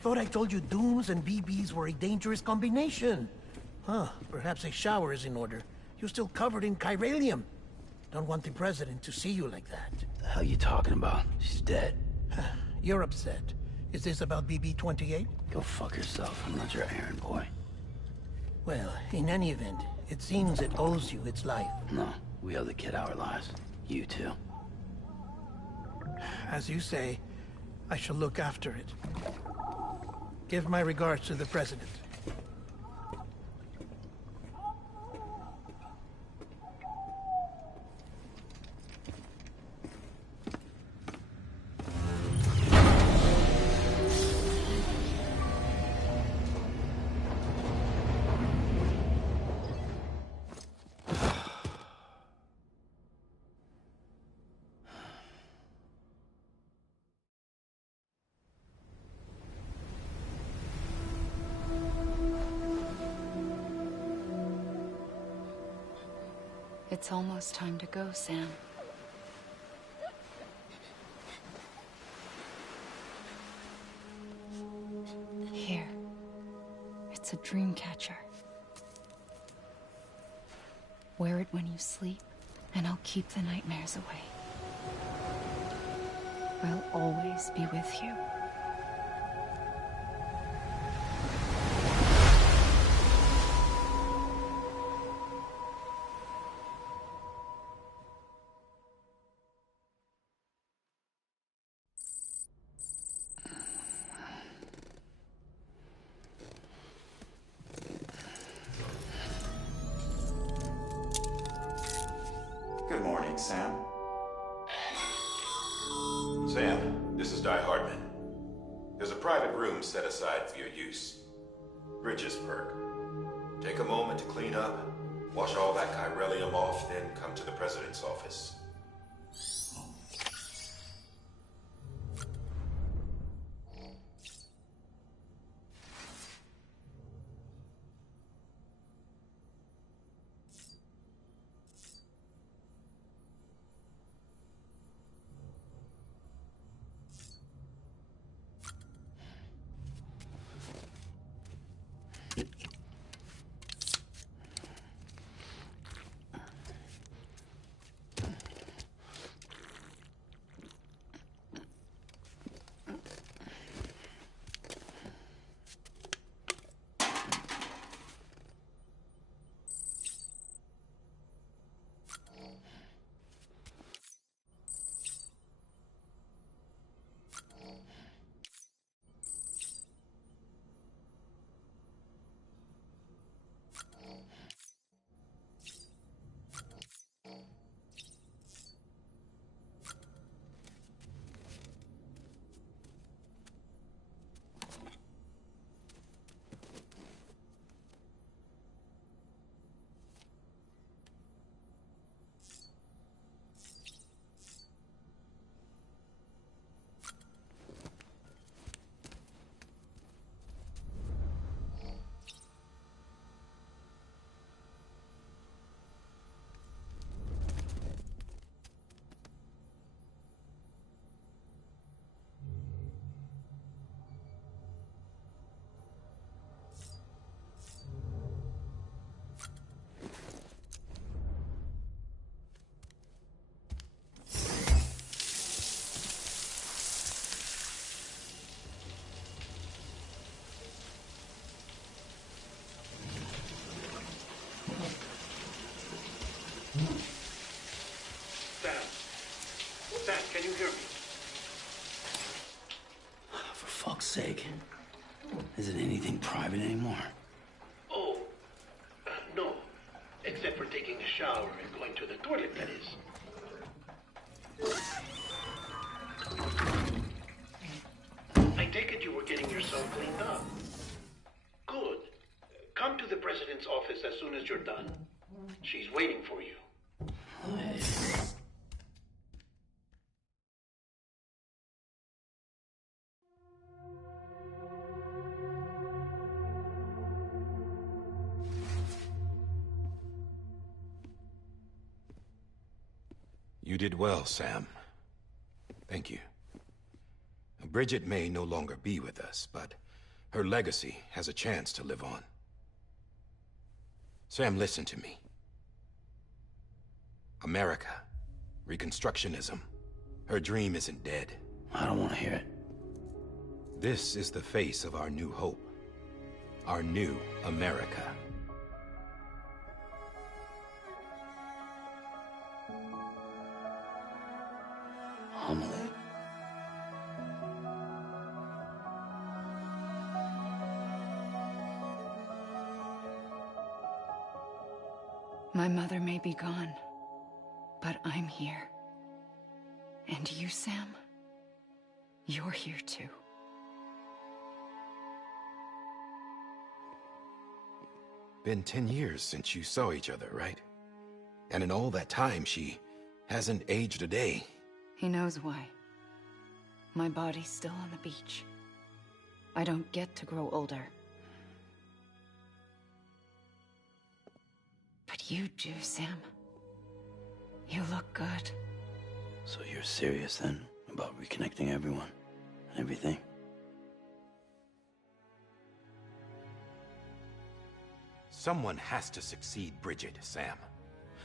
Thought I told you dooms and BBs were a dangerous combination. Huh, perhaps a shower is in order. You're still covered in chiralium. Don't want the president to see you like that. The hell you talking about? She's dead. You're upset. Is this about BB-28? Go fuck yourself. I'm not your errand boy. Well, in any event, it seems it owes you its life. No, we owe the kid our lives. You too. As you say, I shall look after it. Give my regards to the president. It's almost time to go, Sam. Here. It's a dream catcher. Wear it when you sleep, and I'll keep the nightmares away. I'll always be with you. Good morning, Sam. Sam, this is Di Hardman. There's a private room set aside for your use. Bridges perk. Take a moment to clean up, wash all that chiralium off, then come to the president's office. Sam, can you hear me? For fuck's sake. Isn't anything private anymore? Oh, no. Except for taking a shower and going to the toilet, that is. I take it you were getting yourself cleaned up. Good. Come to the president's office as soon as you're done. She's waiting for you. You did well, Sam. Thank you. Bridget may no longer be with us, but her legacy has a chance to live on. Sam, listen to me. America, Reconstructionism, her dream isn't dead. I don't want to hear it. This is the face of our new hope. Our new America. Amelie. My mother may be gone, but I'm here. And you, Sam, you're here too. Been 10 years since you saw each other, right? And in all that time, she hasn't aged a day. He knows why. My body's still on the beach. I don't get to grow older. But you do, Sam. You look good. So you're serious then about reconnecting everyone and everything? Someone has to succeed Bridget, Sam.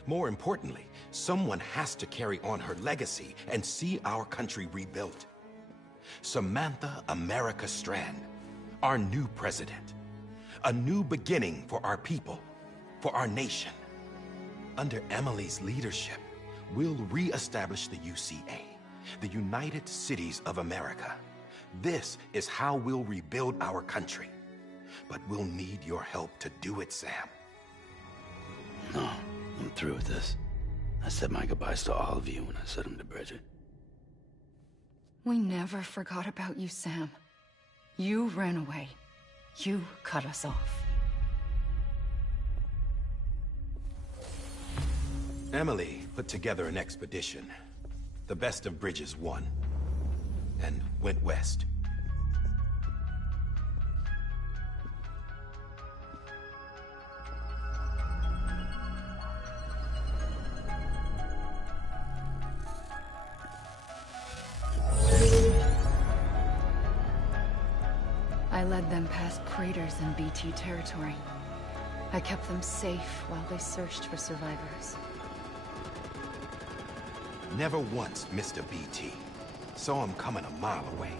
More importantly, someone has to carry on her legacy and see our country rebuilt. Samantha America Strand, our new president. A new beginning for our people, for our nation. Under Emily's leadership, we'll re-establish the UCA, the United Cities of America. This is how we'll rebuild our country. But we'll need your help to do it, Sam. No, I'm through with this. I said my goodbyes to all of you when I said them to Bridget. We never forgot about you, Sam. You ran away. You cut us off. Emily put together an expedition. The best of Bridges won. And went west. I led them past craters in BT territory. I kept them safe while they searched for survivors. Never once missed a BT. Saw him coming a mile away.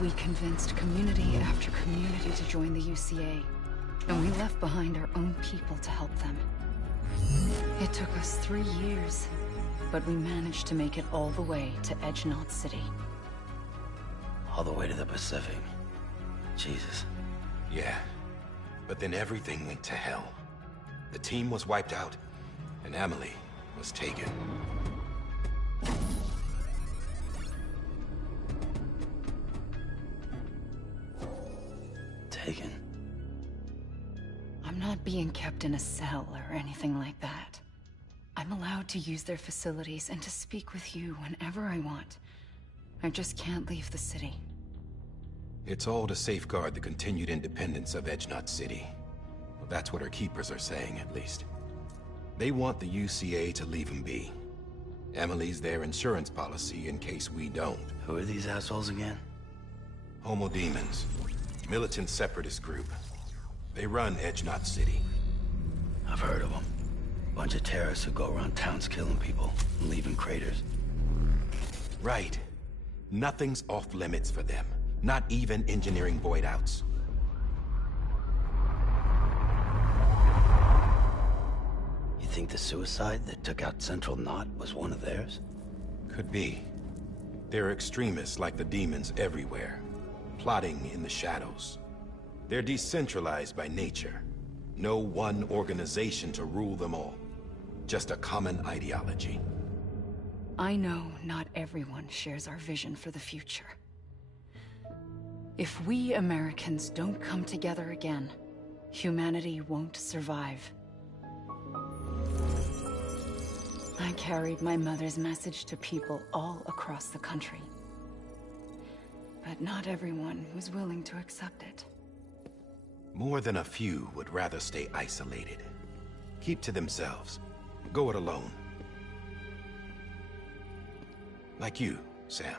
We convinced community after community to join the UCA, and we left behind our own people to help them. It took us 3 years, but we managed to make it all the way to Edgenot City. All the way to the Pacific. Jesus. Yeah, but then everything went to hell. The team was wiped out, and Emily was taken. Taken? I'm not being kept in a cell or anything like that. I'm allowed to use their facilities and to speak with you whenever I want. I just can't leave the city. It's all to safeguard the continued independence of Edgenot City. Well, that's what our keepers are saying, at least. They want the UCA to leave them be. Emily's their insurance policy in case we don't. Who are these assholes again? Homo Demons. Militant separatist group. They run Edgenot City. I've heard of them. Bunch of terrorists who go around towns killing people and leaving craters. Right. Nothing's off limits for them. Not even engineering void outs. You think the suicide that took out Central Knot was one of theirs? Could be. There are extremists like the demons everywhere, plotting in the shadows. They're decentralized by nature. No one organization to rule them all. Just a common ideology. I know not everyone shares our vision for the future. If we Americans don't come together again, humanity won't survive. I carried my mother's message to people all across the country. But not everyone was willing to accept it. More than a few would rather stay isolated. Keep to themselves. Go it alone. Like you, Sam.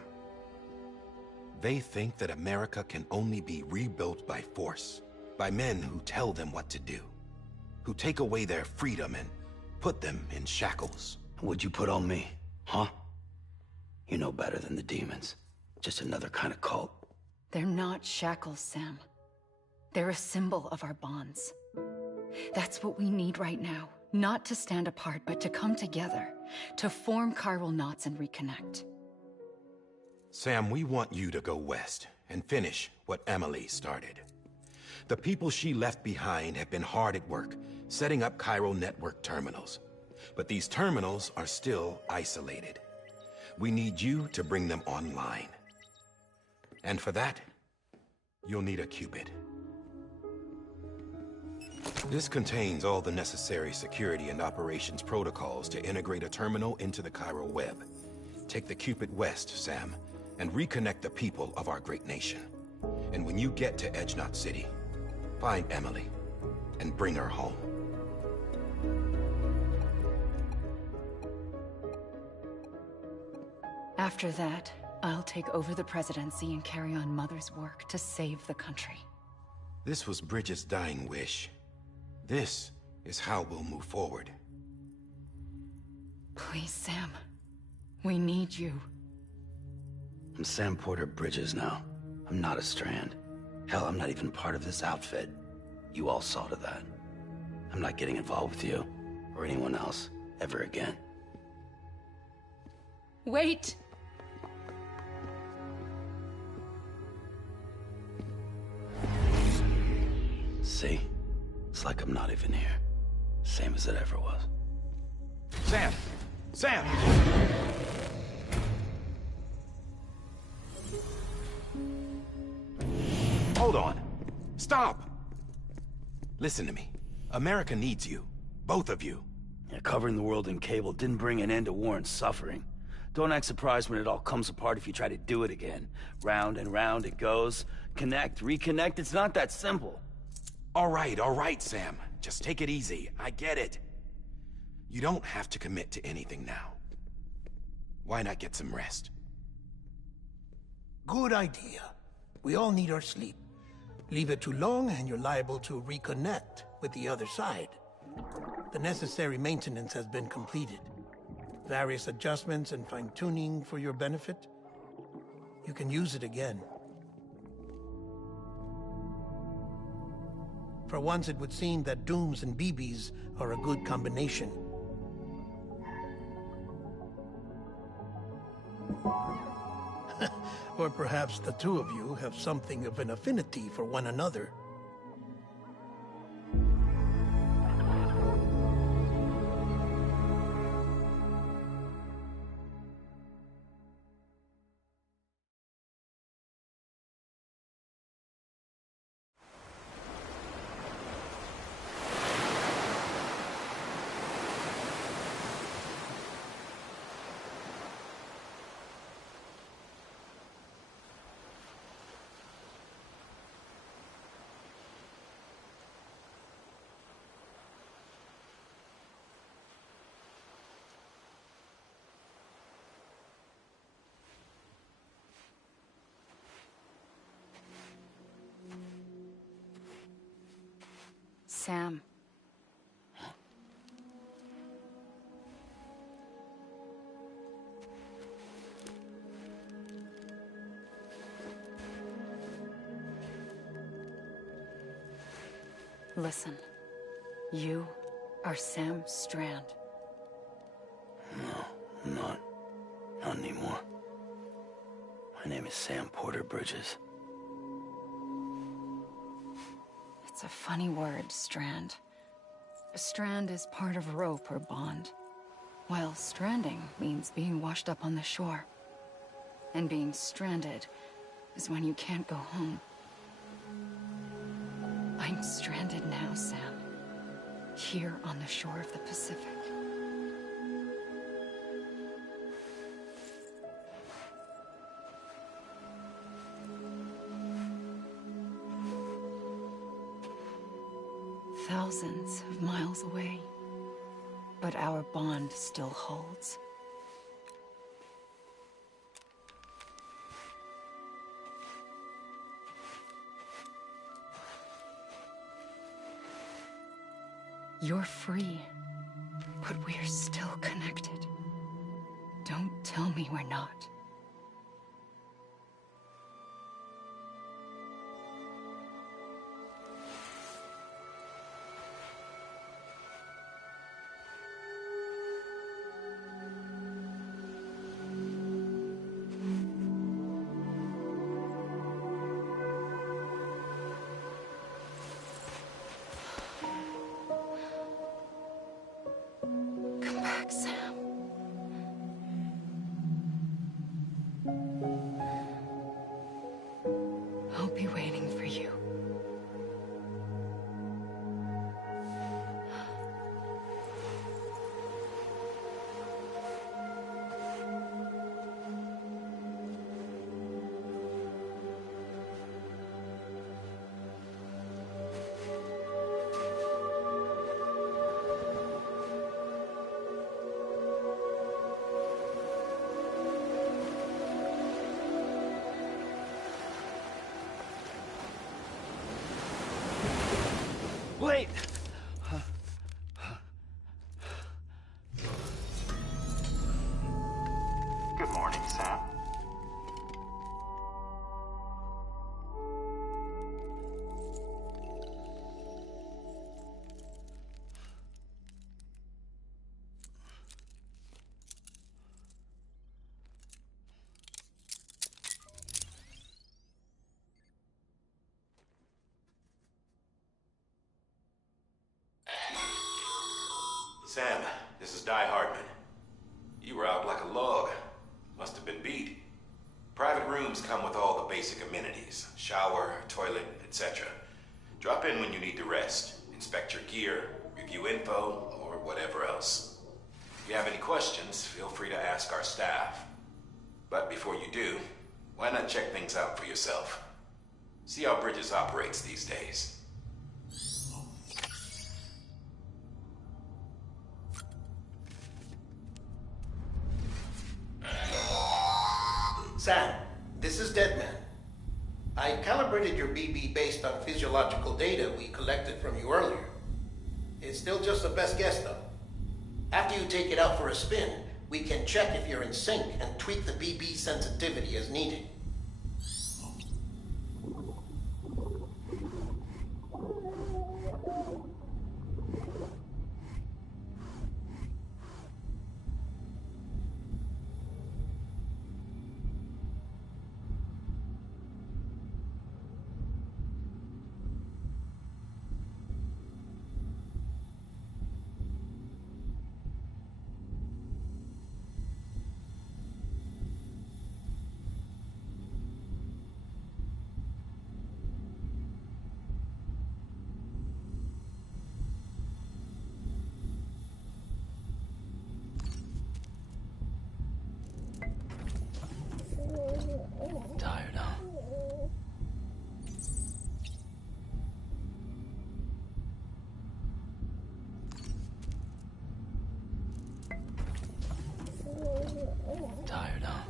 They think that America can only be rebuilt by force, by men who tell them what to do, who take away their freedom and put them in shackles. What'd you put on me, huh? You know better than the demons. Just another kind of cult. They're not shackles, Sam. They're a symbol of our bonds. That's what we need right now. Not to stand apart, but to come together. To form chiral knots and reconnect. Sam, we want you to go west and finish what Emily started. The people she left behind have been hard at work, setting up chiral network terminals. But these terminals are still isolated. We need you to bring them online. And for that, you'll need a Cupid. This contains all the necessary security and operations protocols to integrate a terminal into the chiral web. Take the Cupid west, Sam, and reconnect the people of our great nation. And when you get to Edge Knot City, find Emily and bring her home. After that, I'll take over the presidency and carry on Mother's work to save the country. This was Bridget's dying wish. This is how we'll move forward. Please, Sam. We need you. I'm Sam Porter Bridges now. I'm not a Strand. Hell, I'm not even part of this outfit. You all saw to that. I'm not getting involved with you, or anyone else, ever again. Wait! See? It's like I'm not even here. Same as it ever was. Sam! Sam! Hold on. Stop! Listen to me. America needs you. Both of you. Yeah, covering the world in cable didn't bring an end to war and suffering. Don't act surprised when it all comes apart if you try to do it again. Round and round it goes. Connect, reconnect, it's not that simple. All right, Sam. Just take it easy. I get it. You don't have to commit to anything now. Why not get some rest? Good idea. We all need our sleep. Leave it too long and you're liable to reconnect with the other side. The necessary maintenance has been completed. Various adjustments and fine-tuning for your benefit. You can use it again. For once, it would seem that Dooms and BBs are a good combination. Or perhaps the two of you have something of an affinity for one another. Sam. Listen. You are Sam Strand. No, I'm not. Not anymore. My name is Sam Porter Bridges. It's a funny word, strand. A strand is part of rope or bond, while stranding means being washed up on the shore. And being stranded is when you can't go home. I'm stranded now, Sam. Here on the shore of the Pacific. Thousands of miles away. But our bond still holds. You're free, but we're still connected. Don't tell me we're not. Come back, Sam. I'll be waiting for you. Wait! Good morning, Sam. Sam, this is Hardman. You were out like a log. Must have been beat. Private rooms come with all the basic amenities. Shower, toilet, etc. Drop in when you need to rest. Inspect your gear, review info, or whatever else. If you have any questions, feel free to ask our staff. But before you do, why not check things out for yourself? See how Bridges operates these days. Sam, this is Deadman. I calibrated your BB based on physiological data we collected from you earlier. It's still just the best guess, though. After you take it out for a spin, we can check if you're in sync and tweak the BB sensitivity as needed. Tired, huh? Tired, huh?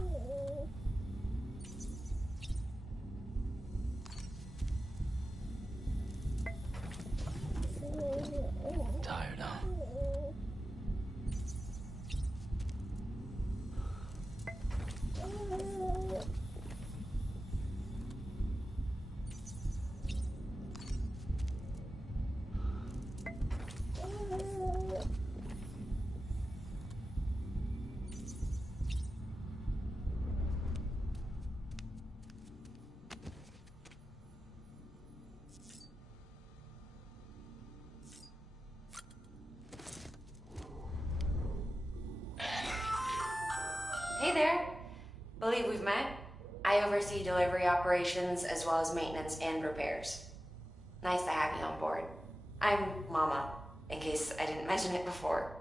Tired, huh? Hey there. Believe we've met. I oversee delivery operations as well as maintenance and repairs. Nice to have you on board. I'm Mama, in case I didn't mention it before.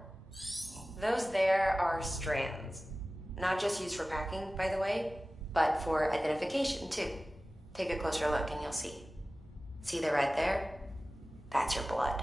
Those there are strands. Not just used for packing, by the way, but for identification too. Take a closer look and you'll see. See the red there? That's your blood.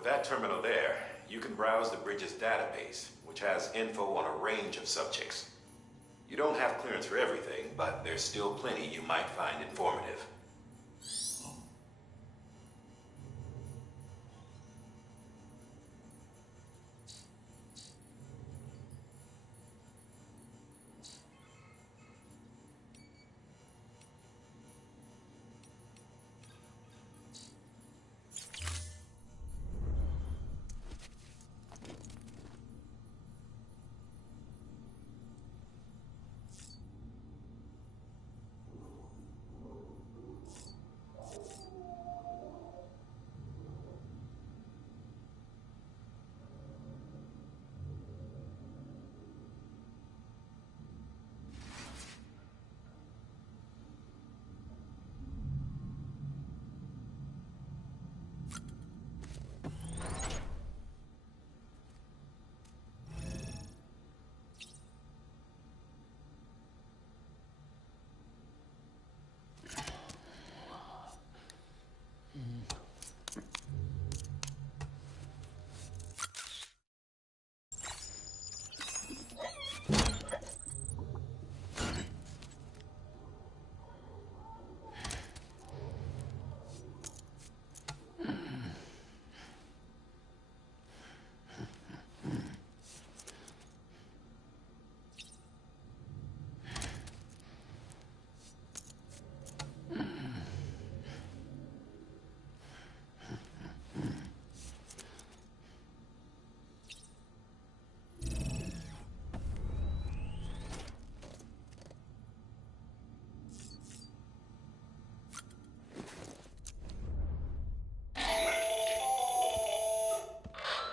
With that terminal there, you can browse the bridge's database, which has info on a range of subjects. You don't have clearance for everything, but there's still plenty you might find informative.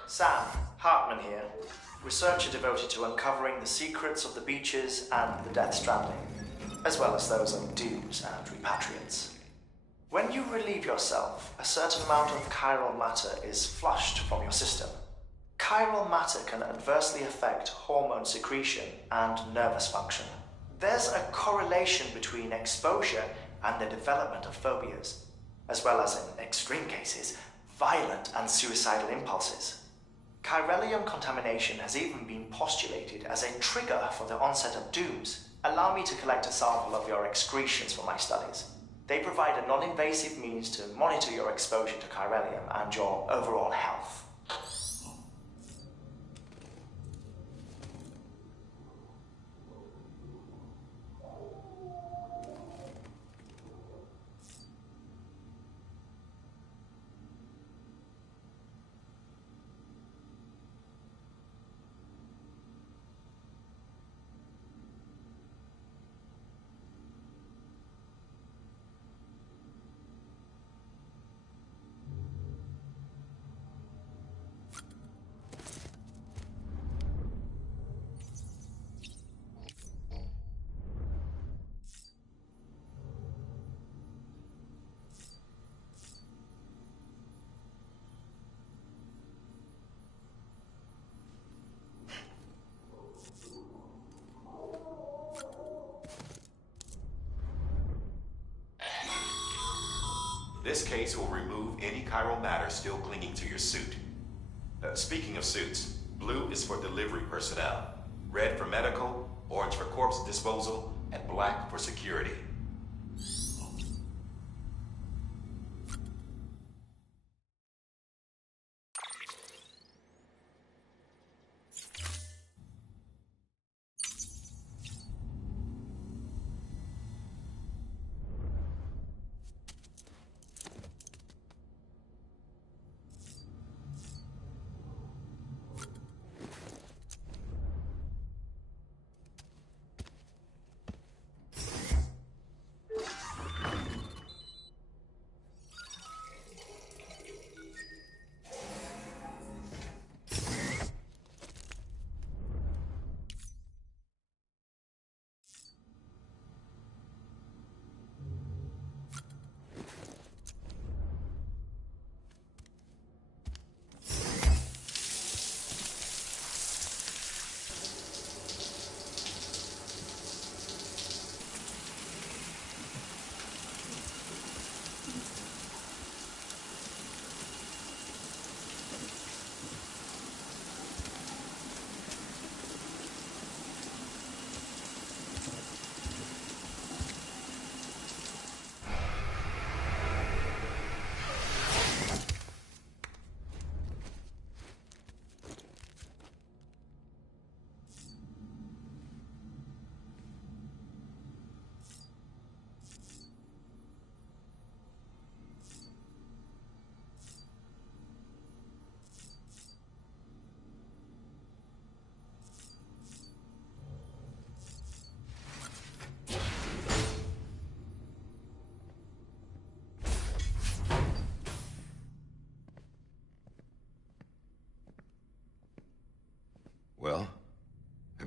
Sam, Hartman here, researcher devoted to uncovering the secrets of the beaches and the Death Stranding, as well as those of dooms and repatriates. When you relieve yourself, a certain amount of chiral matter is flushed from your system. Chiral matter can adversely affect hormone secretion and nervous function. There's a correlation between exposure and the development of phobias, as well as, in extreme cases, violent and suicidal impulses. Chiralium contamination has even been postulated as a trigger for the onset of dooms. Allow me to collect a sample of your excretions for my studies. They provide a non-invasive means to monitor your exposure to chiralium and your overall health. This case will remove any chiral matter still clinging to your suit. Speaking of suits, blue is for delivery personnel, red for medical, orange for corpse disposal, and black for security.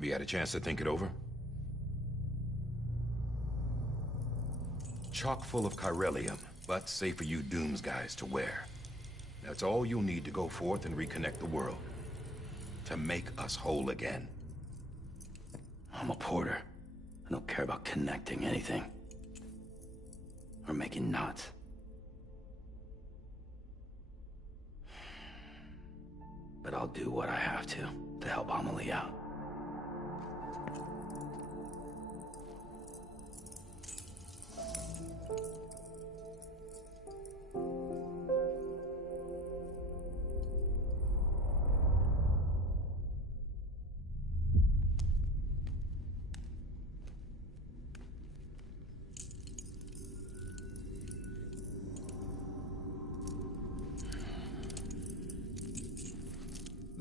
Have you had a chance to think it over? Chock full of chiralium, but safe for you Dooms guys to wear. That's all you'll need to go forth and reconnect the world. To make us whole again. I'm a porter. I don't care about connecting anything. Or making knots. But I'll do what I have to help Amelie out.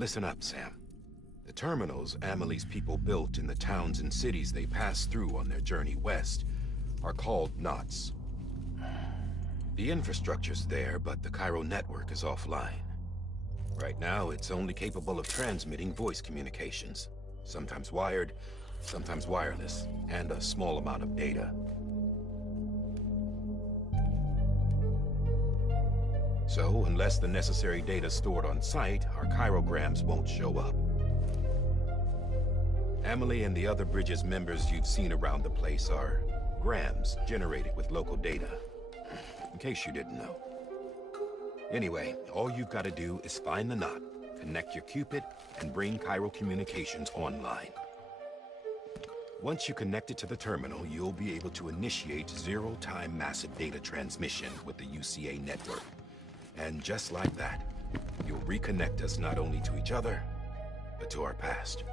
Listen up, Sam. The terminals Amelie's people built in the towns and cities they passed through on their journey west are called knots. The infrastructure's there, but the Cairo network is offline. Right now, it's only capable of transmitting voice communications. Sometimes wired, sometimes wireless, and a small amount of data. So, unless the necessary data's stored on site, our chirograms won't show up. Amelie and the other Bridges members you've seen around the place are grams generated with local data. In case you didn't know. Anyway, all you've got to do is find the knot, connect your Cupid, and bring Cairo communications online. Once you connect it to the terminal, you'll be able to initiate zero-time massive data transmission with the UCA network. And just like that, you'll reconnect us not only to each other, but to our past.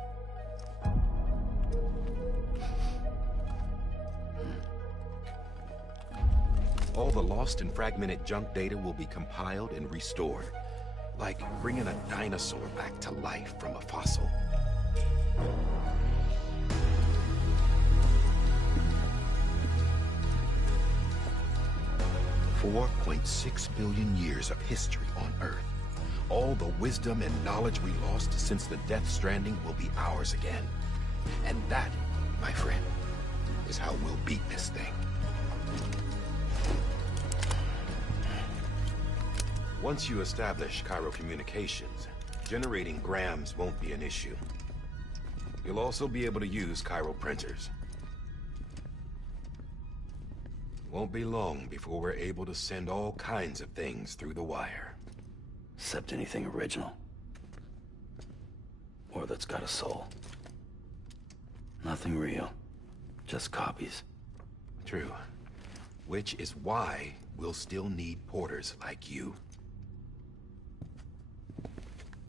All the lost and fragmented junk data will be compiled and restored, like bringing a dinosaur back to life from a fossil. 4.6 billion years of history on Earth. All the wisdom and knowledge we lost since the Death Stranding will be ours again. And that, my friend, is how we'll beat this thing. Once you establish Cairo communications, generating grams won't be an issue. You'll also be able to use Cairo printers. Won't be long before we're able to send all kinds of things through the wire. Except anything original. Or that's got a soul. Nothing real. Just copies. True. Which is why we'll still need porters like you.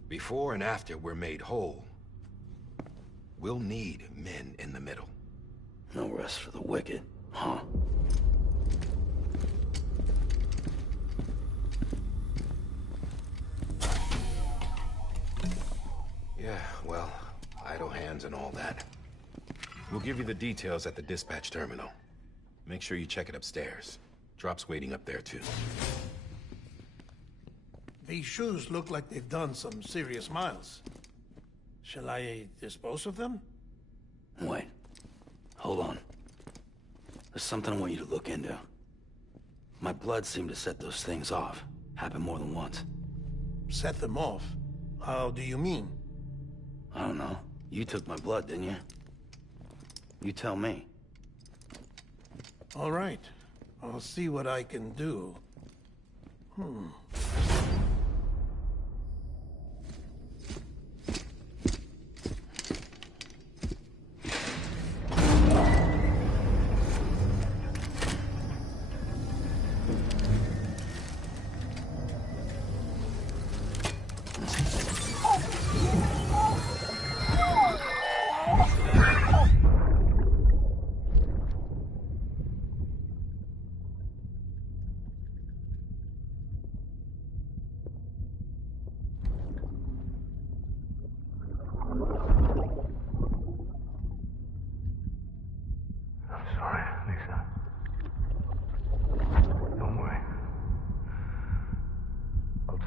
Before and after we're made whole, we'll need men in the middle. No rest for the wicked, huh? Yeah, well, idle hands and all that. We'll give you the details at the dispatch terminal. Make sure you check it upstairs. Drop's waiting up there, too. These shoes look like they've done some serious miles. Shall I dispose of them? Wait. Hold on. There's something I want you to look into. My blood seemed to set those things off. Happened more than once. Set them off? How do you mean? I don't know. You took my blood, didn't you? You tell me. All right. I'll see what I can do.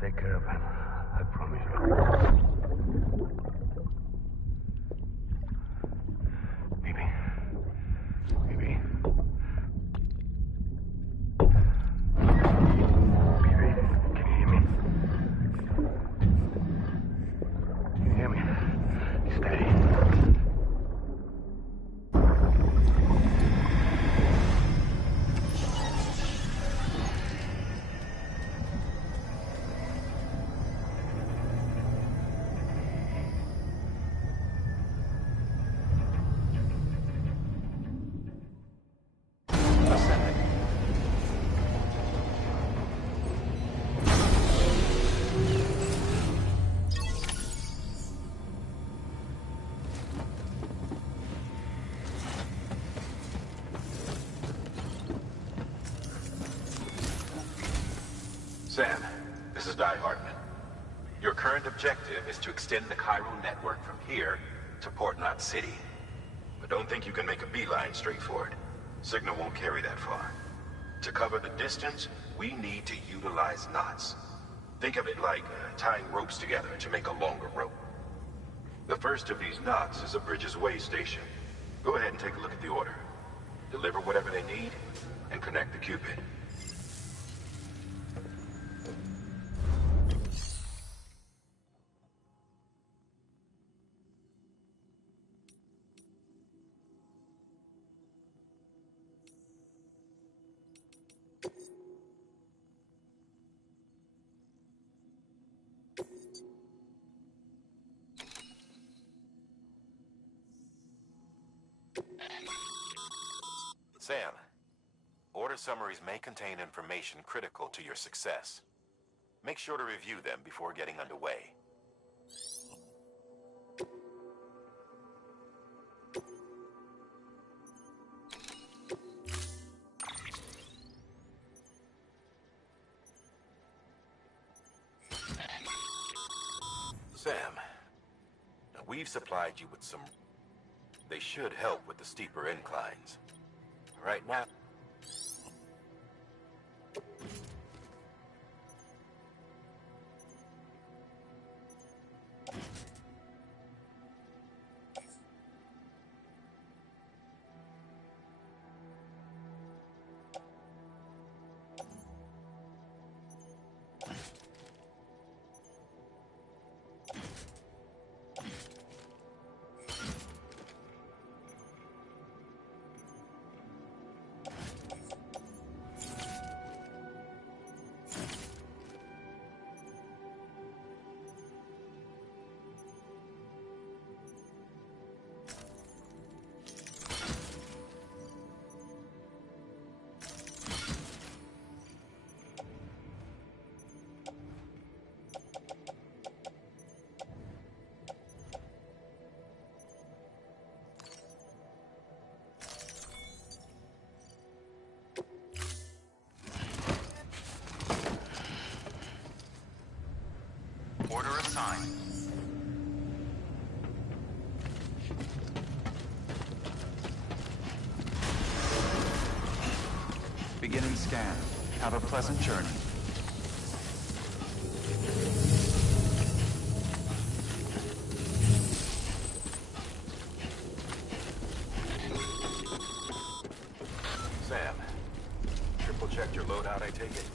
Take care of him. I promise you. This is Die Hartman. Your current objective is to extend the Cairo network from here to Port Knot City. But don't think you can make a beeline straight for it. Signal won't carry that far. To cover the distance, we need to utilize knots. Think of it like tying ropes together to make a longer rope. The first of these knots is a Bridges Way station. Go ahead and take a look at the order. Deliver whatever they need, and connect the Cupid. Sam, order summaries may contain information critical to your success. Make sure to review them before getting underway. Sam, now we've supplied you with some... They should help with the steeper inclines. Right now... Order assigned. Beginning scan. Have a pleasant journey. Sam, triple checked your loadout, I take it?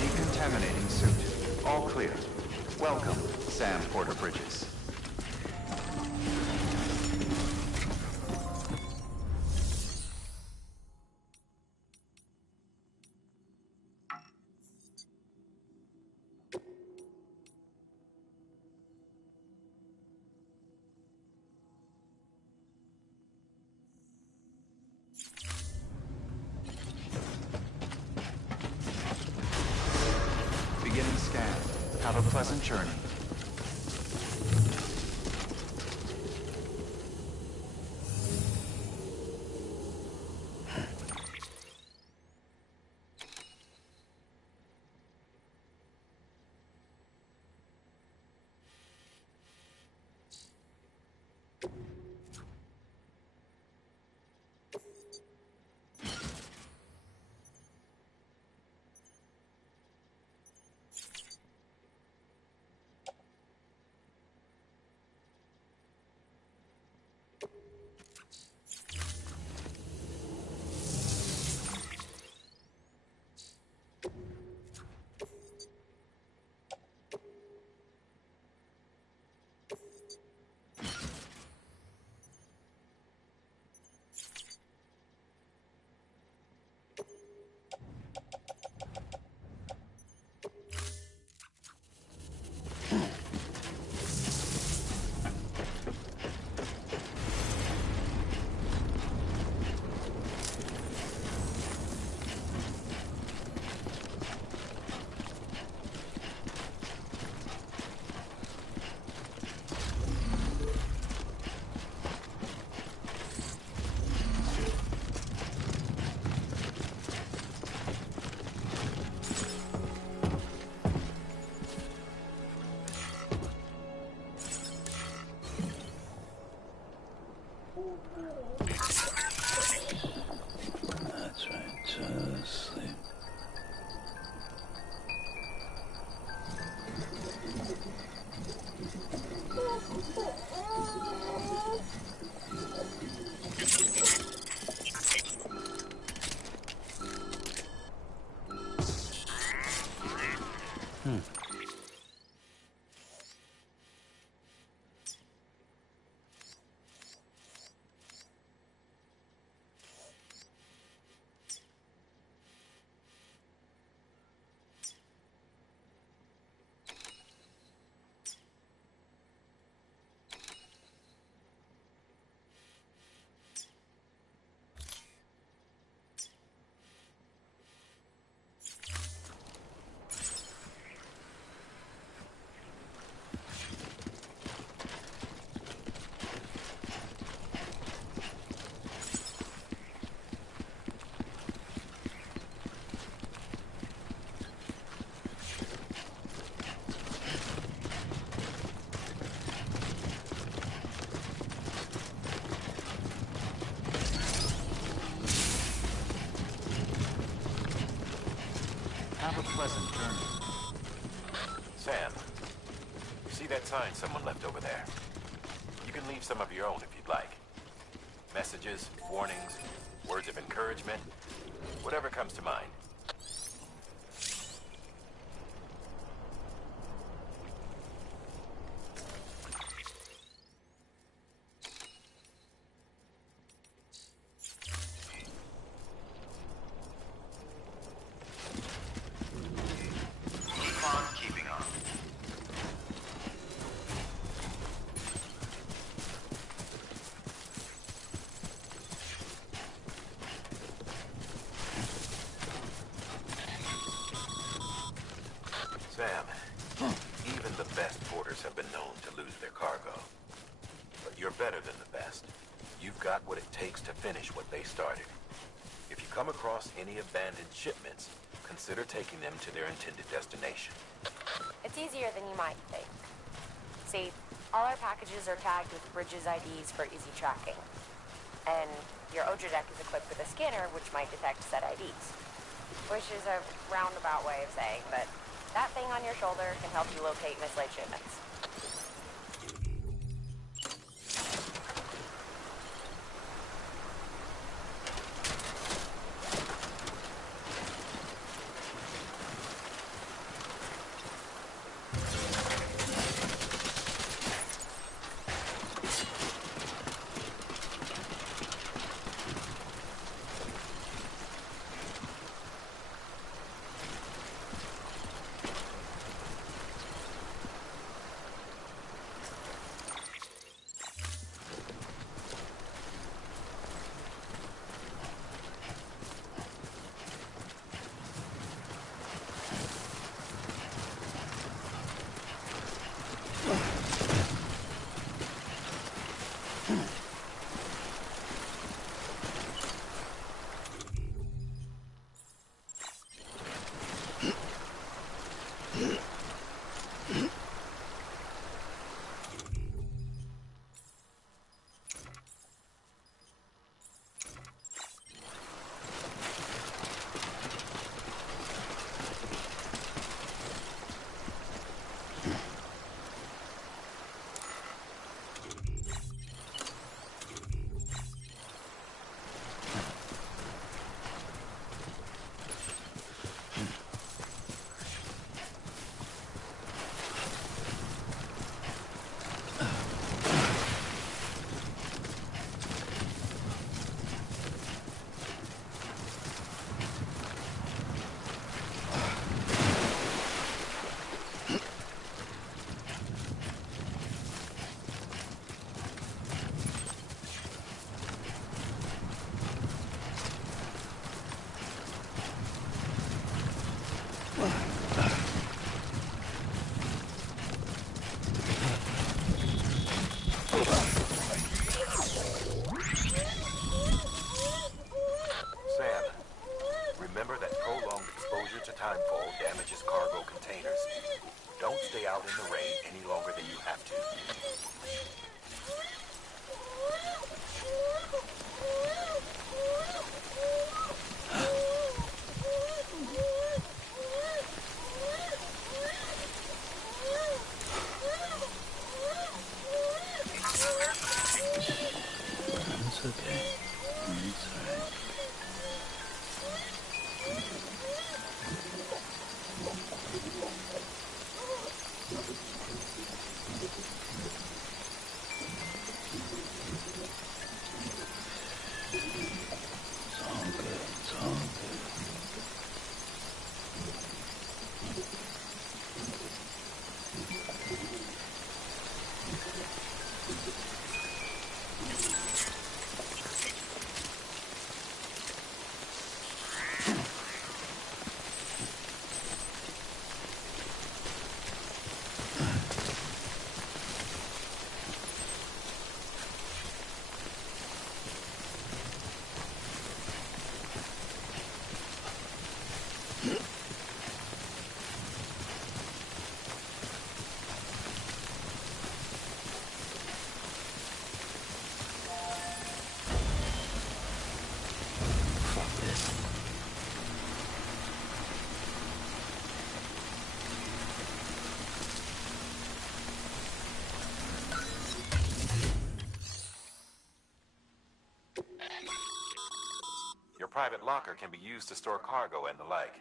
Decontaminating suit. All clear. Welcome, Sam Porter Bridges. Beginning scan. Have a pleasant journey. That's right, just sleep. Have a pleasant journey. Sam, you see that sign someone left over there? You can leave some of your own if you'd like. Messages, warnings, words of encouragement, whatever comes to mind. Keep on keeping on. Sam, even the best porters have been known to lose their cargo. But you're better than the best. You've got what it takes to finish what they started. If you come across any abandoned shipments, consider taking them to their intended destination. It's easier than you might think. See, all our packages are tagged with Bridges IDs for easy tracking. And your Odra deck is equipped with a scanner which might detect said IDs. Which is a roundabout way of saying that that thing on your shoulder can help you locate mislaid shipments. out in the rain any longer than you have to. It's okay. It's alright. It's all good. It's all good. Fuck this. Your private locker can be used to store cargo and the like.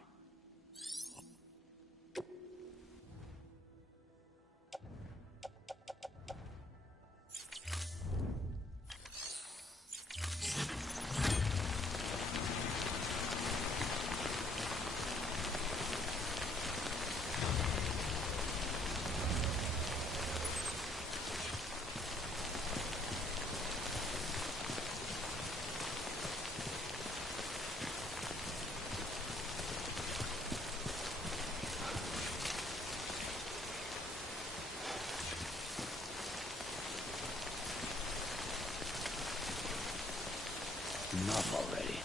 Enough already.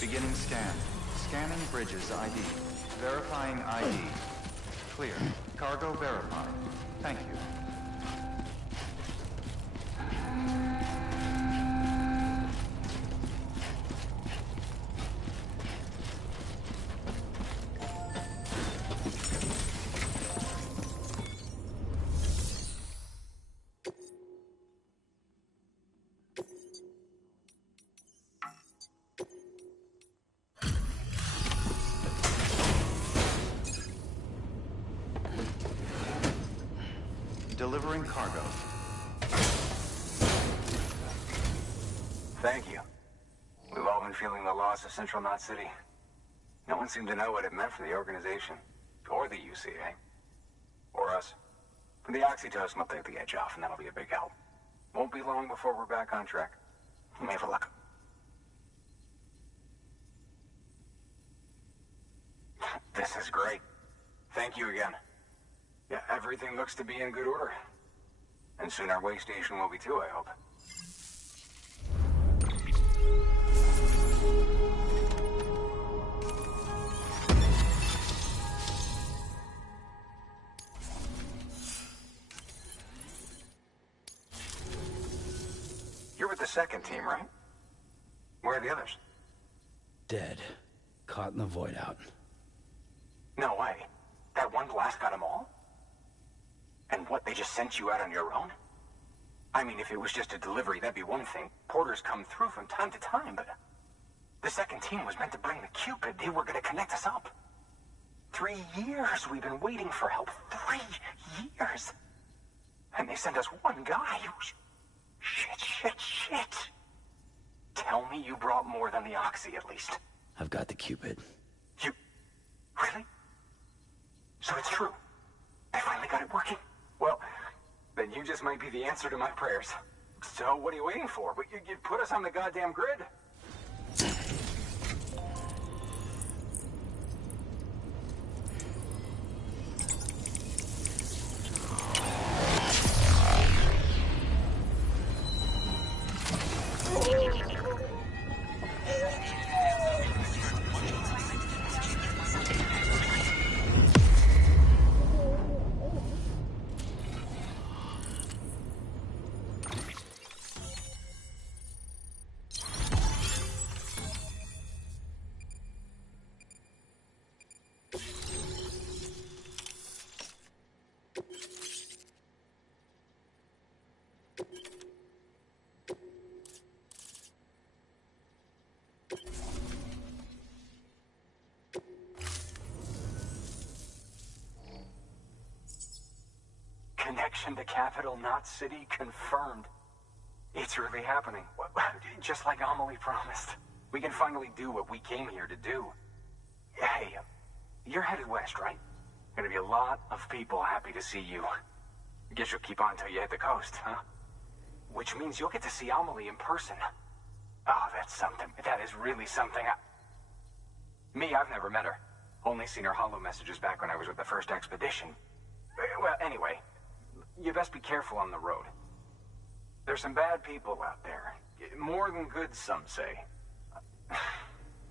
Beginning scan. Scanning bridges ID. Verifying ID. Clear. Cargo verified. Thank you. Delivering cargo. Thank you. We've all been feeling the loss of Central Knot City. No one seemed to know what it meant for the organization, or the UCA, or us. The oxytocin will take the edge off, and that'll be a big help. Won't be long before we're back on track. We may have a luck. This is great. Thank you again. Yeah, everything looks to be in good order. And soon our way station will be too, I hope. You're with the second team, right? Where are the others? Dead. Caught in the void out. No way. That one blast got them all? And what, they just sent you out on your own? I mean, if it was just a delivery, that'd be one thing. Porters come through from time to time, but... The second team was meant to bring the Cupid. They were gonna connect us up. 3 years we've been waiting for help. 3 years. And they sent us one guy. Shit. Tell me you brought more than the Oxy, at least. I've got the Cupid. You... Really? So it's true. They finally got it working. Well, then you just might be the answer to my prayers. So what are you waiting for? You put us on the goddamn grid. Connection to Capital Knot City confirmed. It's really happening. Just like Amelie promised. We can finally do what we came here to do. Hey, you're headed west, right? Gonna be a lot of people happy to see you. Guess you'll keep on till you hit the coast, huh? Which means you'll get to see Amelie in person. Oh, that's something. That is really something. Me, I've never met her. Only seen her holo messages back when I was with the first expedition. Well, anyway, you best be careful on the road. There's some bad people out there. More than good, some say.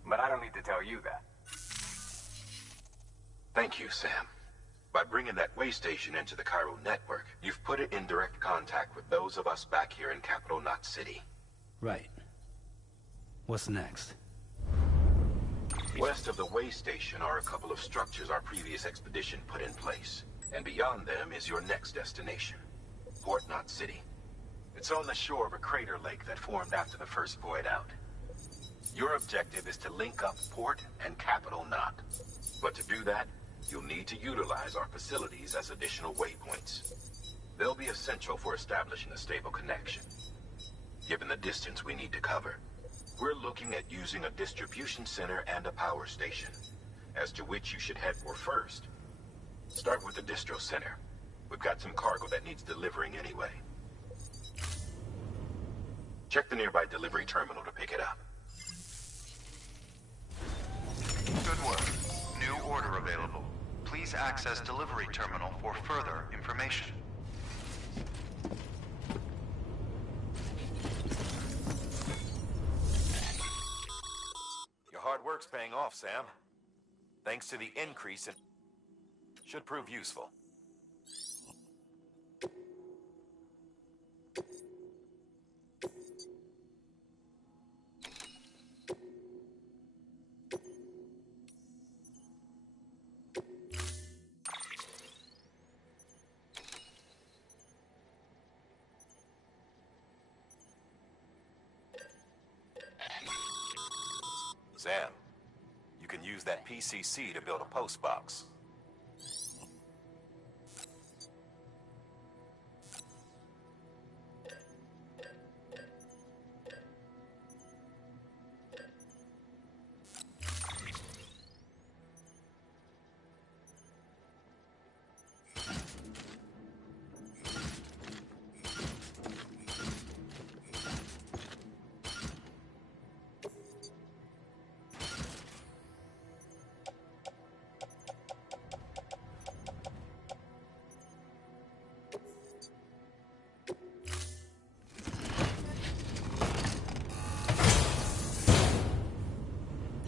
But I don't need to tell you that. Thank you, Sam. By bringing that way station into the Cairo network, you've put it in direct contact with those of us back here in Capital Knot City. Right. What's next? West of the way station are a couple of structures our previous expedition put in place. And beyond them is your next destination, Port Knot City. It's on the shore of a crater lake that formed after the first void out. Your objective is to link up Port and Capital Knot. But to do that, you'll need to utilize our facilities as additional waypoints. They'll be essential for establishing a stable connection. Given the distance we need to cover, we're looking at using a distribution center and a power station, as to which you should head for first. Start with the distro center. We've got some cargo that needs delivering anyway. Check the nearby delivery terminal to pick it up. Good work. New order available. Please access delivery terminal for further information. Your hard work's paying off, Sam. Thanks to the increase in... should prove useful. Sam, you can use that PCC to build a post box.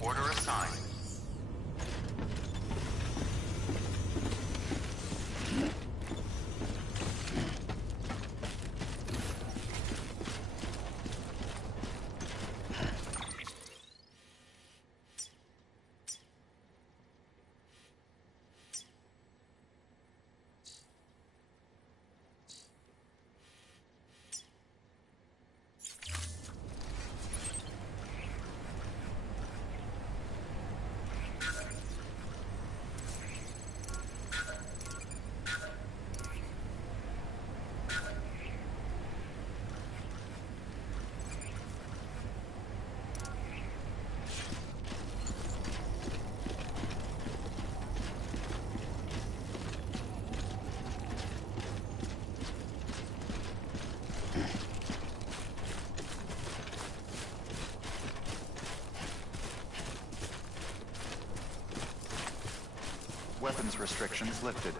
Order assigned. weapons restrictions lifted.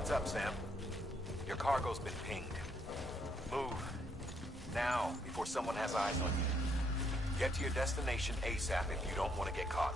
Heads up, Sam. Your cargo's been pinged. Move. Now, before someone has eyes on you. Get to your destination ASAP if you don't want to get caught.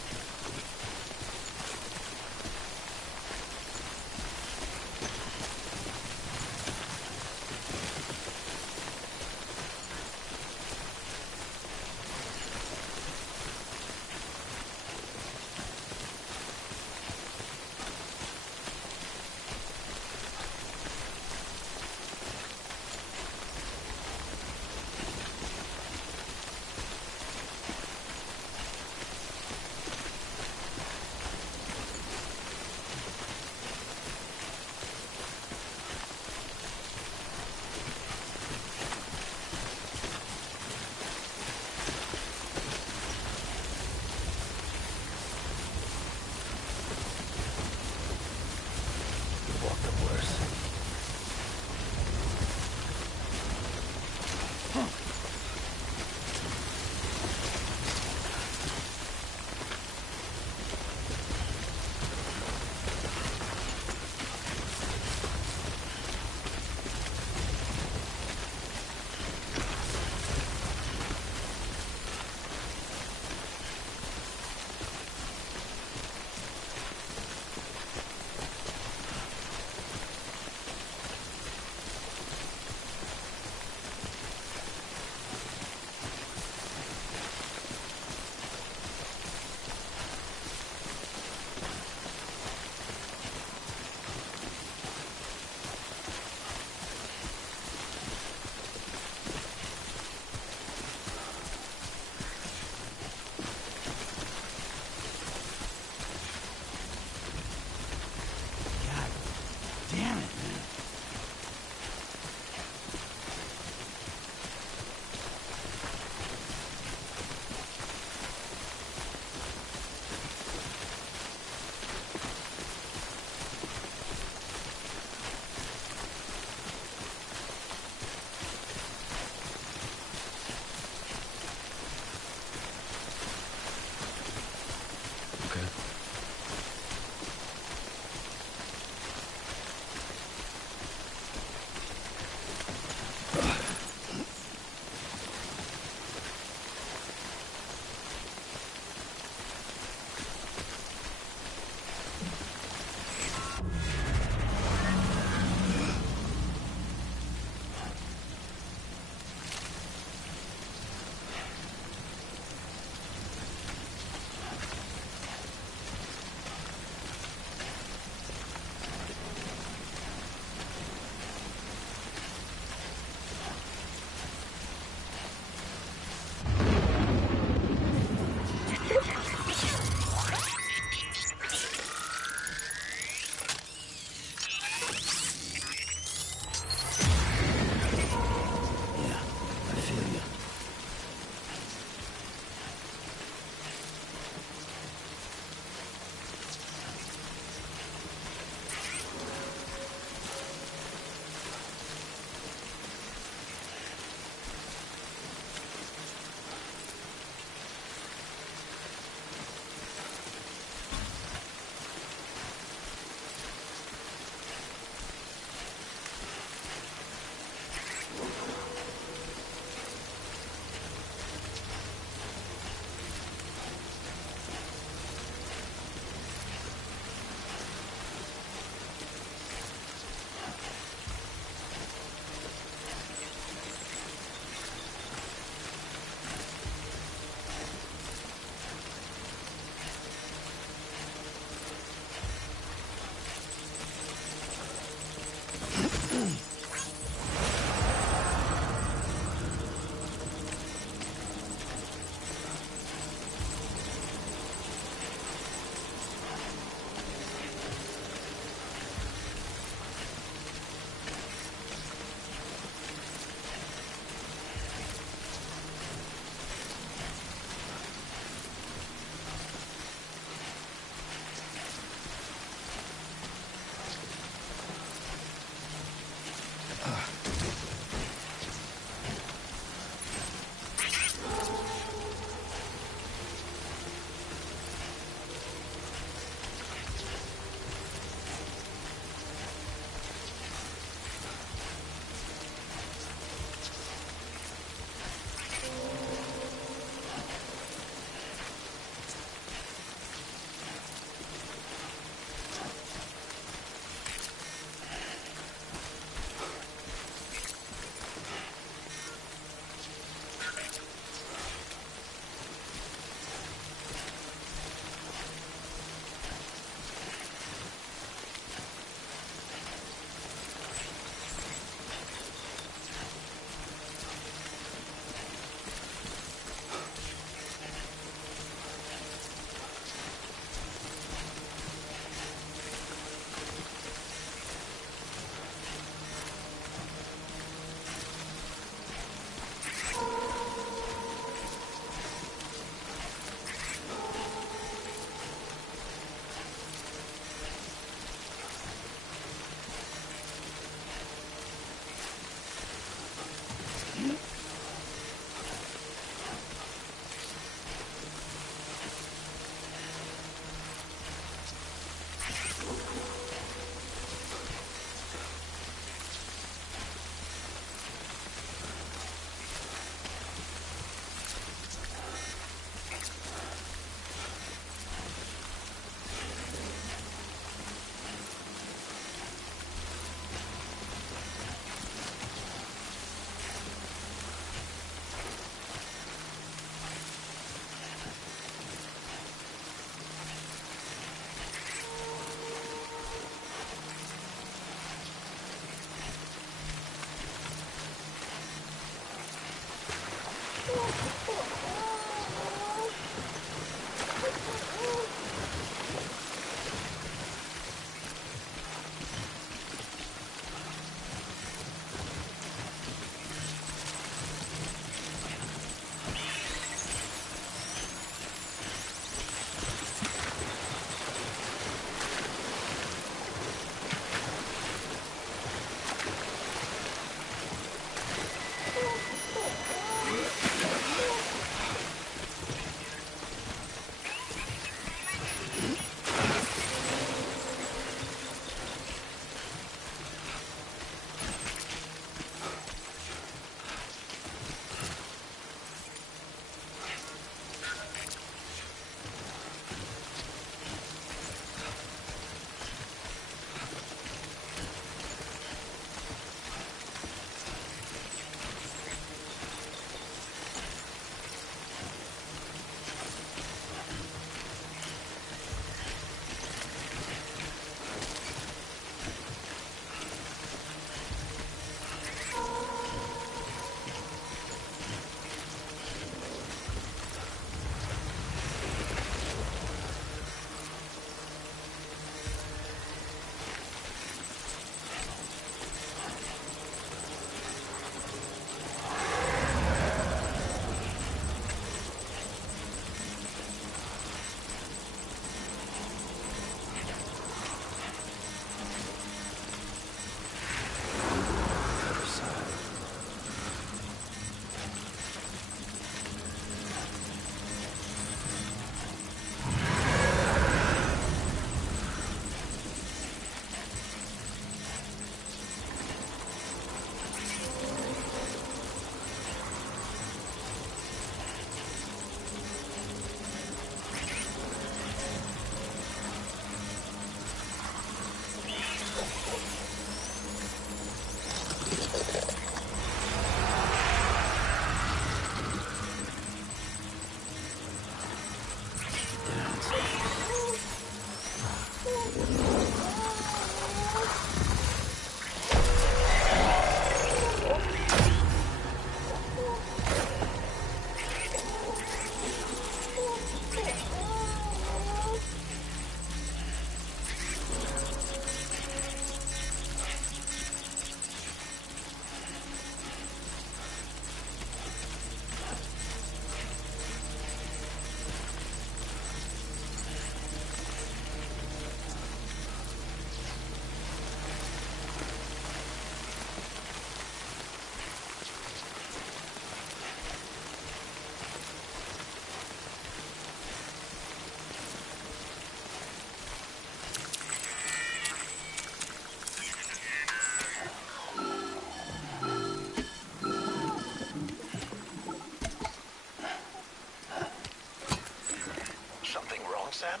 Sam?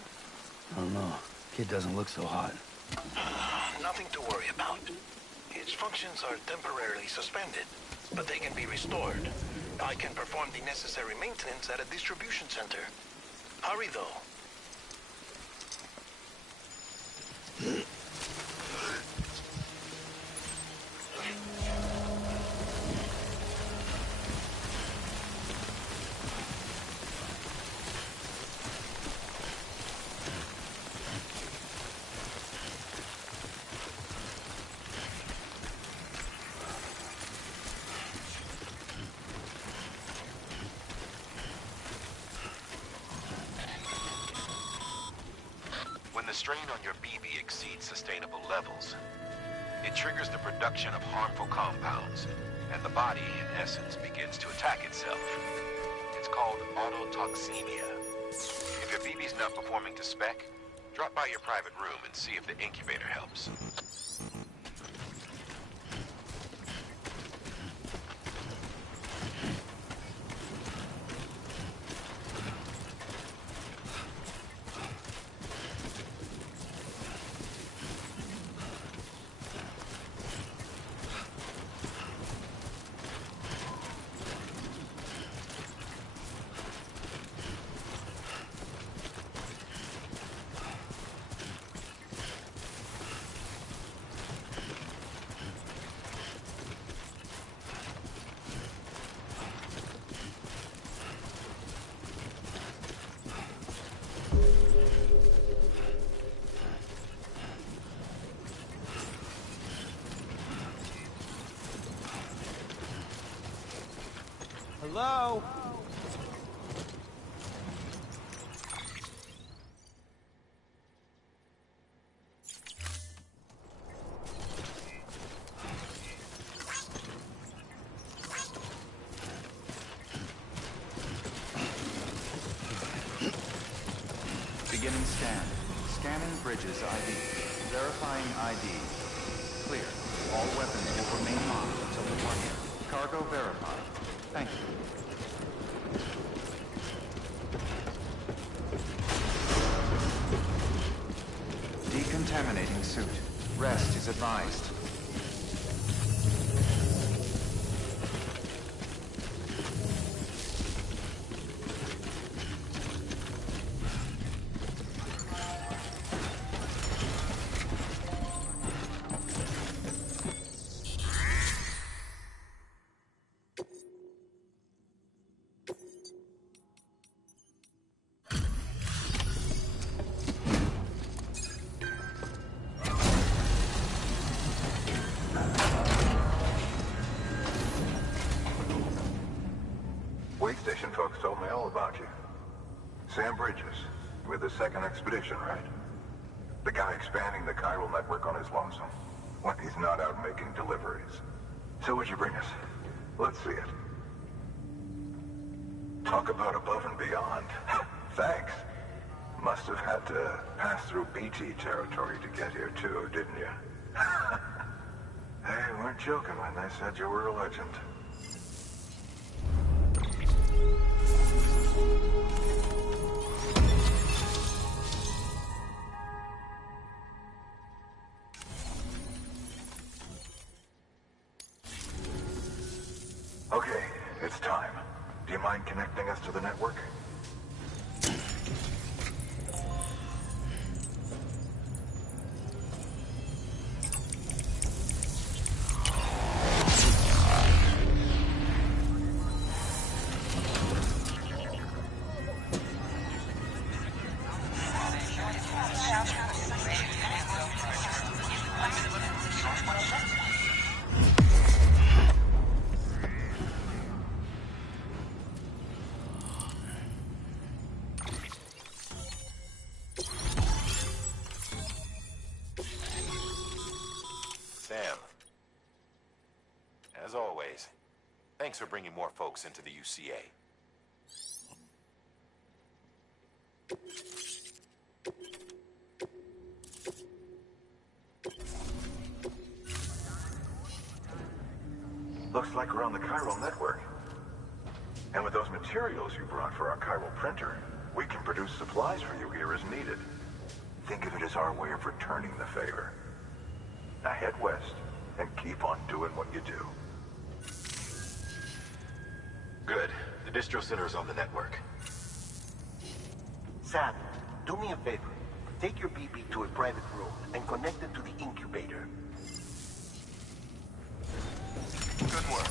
I don't know. Kid doesn't look so hot. Nothing to worry about. His functions are temporarily suspended, but they can be restored. I can perform the necessary maintenance at a distribution center. Hurry, though. When the strain on your BB exceeds sustainable levels, it triggers the production of harmful compounds, and the body, in essence, begins to attack itself. It's called autotoxemia. If your BB's not performing to spec, drop by your private room and see if the incubator helps. Hello? Beginning scan. Scanning Bridges ID. Verifying ID. Clear. All weapons will remain locked until departure. Cargo verified. Thank you. Decontaminating suit. Rest is advised. Wait station folks told me all about you. Sam Bridges, with the second expedition, right? The guy expanding the chiral network on his lonesome, when he's not out making deliveries. So what'd you bring us? Let's see it. Talk about above and beyond. Thanks. Must have had to pass through BT territory to get here too, didn't you? They weren't joking when they said you were a legend. Okay, it's time. Do you mind connecting us to the network? Sam, as always, thanks for bringing more folks into the UCA. Looks like we're on the chiral network. And with those materials you brought for our chiral printer, we can produce supplies for you here as needed. Think of it as our way of returning the favor. Now head west and keep on doing what you do. Good. The distro center is on the network. Sam, do me a favor. Take your BB to a private room and connect it to the incubator. Good work.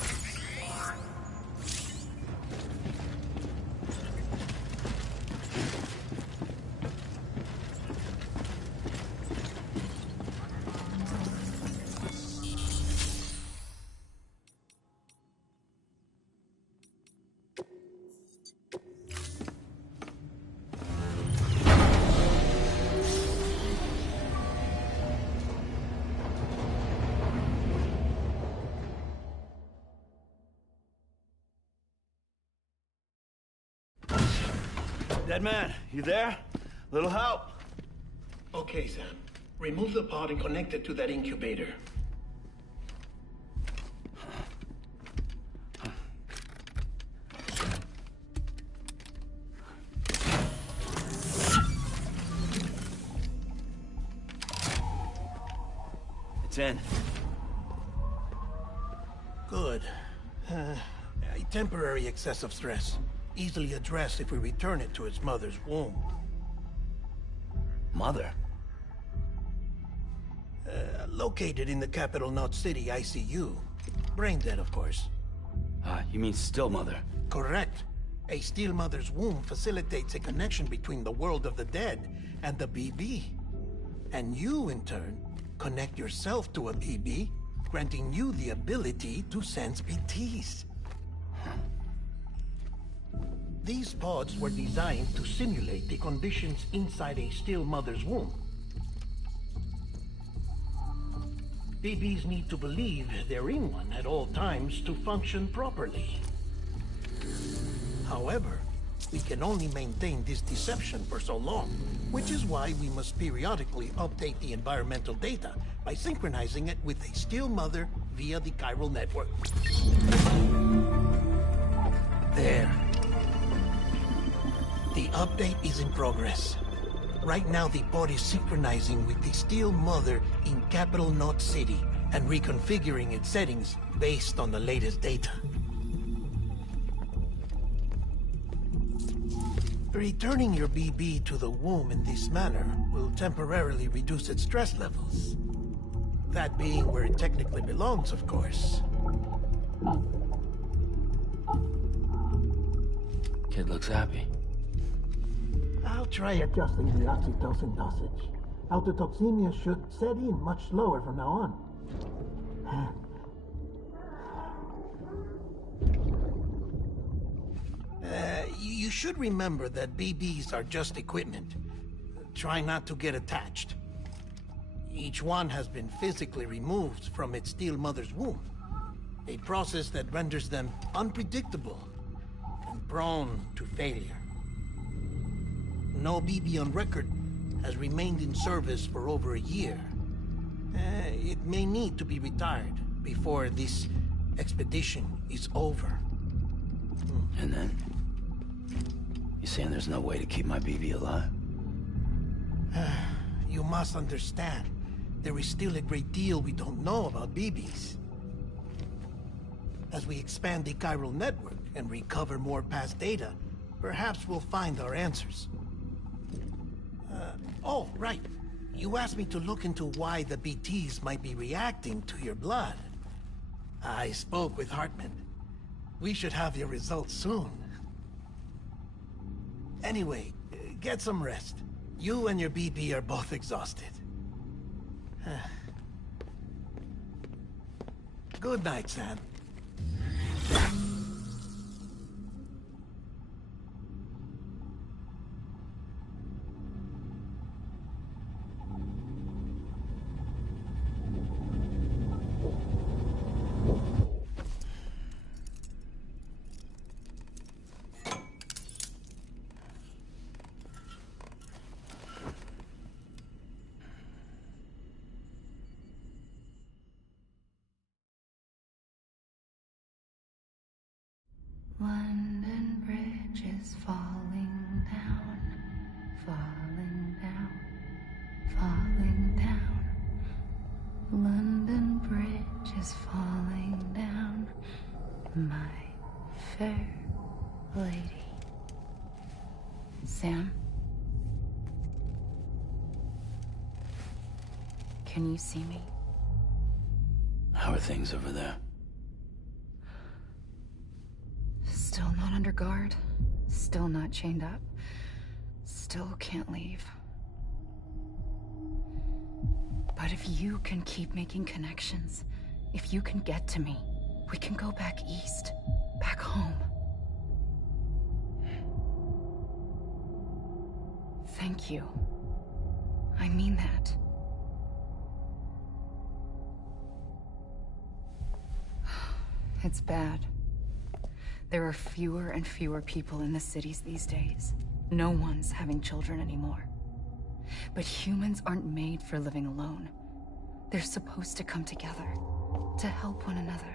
Dead man, you there? Little help? Okay, Sam. Remove the pod and connect it to that incubator. It's in. Good. A temporary excessive stress. Easily addressed if we return it to its mother's womb. Mother? Located in the capital Knot City ICU. Brain dead, of course. You mean still mother? Correct. A still mother's womb facilitates a connection between the world of the dead and the BB. And you, in turn, connect yourself to a BB, granting you the ability to sense BTs. These pods were designed to simulate the conditions inside a still mother's womb. BBs need to believe they're in one at all times to function properly. However, we can only maintain this deception for so long, which is why we must periodically update the environmental data by synchronizing it with a still mother via the chiral network. There. The update is in progress. Right now, the pod is synchronizing with the Steel Mother in Capital Knot City and reconfiguring its settings based on the latest data. Returning your BB to the womb in this manner will temporarily reduce its stress levels. That being where it technically belongs, of course. Kid looks happy. I'll try adjusting the oxytocin dosage. Autotoxemia should set in much slower from now on. You should remember that BBs are just equipment. Try not to get attached. Each one has been physically removed from its steel mother's womb. A process that renders them unpredictable and prone to failure. No BB on record has remained in service for over a year. It may need to be retired before this expedition is over. And then? You saying there's no way to keep my BB alive? You must understand, there is still a great deal we don't know about BBs. As we expand the chiral network and recover more past data, perhaps we'll find our answers. Oh, right. You asked me to look into why the BTs might be reacting to your blood. I spoke with Hartman. We should have your results soon. Anyway, get some rest. You and your BB are both exhausted. Good night, Sam. London Bridge is falling down, falling down, falling down. London Bridge is falling down, my fair lady. Sam? Can you see me? How are things over there? Still not under guard, still not chained up, still can't leave. But if you can keep making connections, if you can get to me, we can go back east, back home. Thank you. I mean that. It's bad. There are fewer and fewer people in the cities these days. No one's having children anymore. But humans aren't made for living alone. They're supposed to come together, to help one another.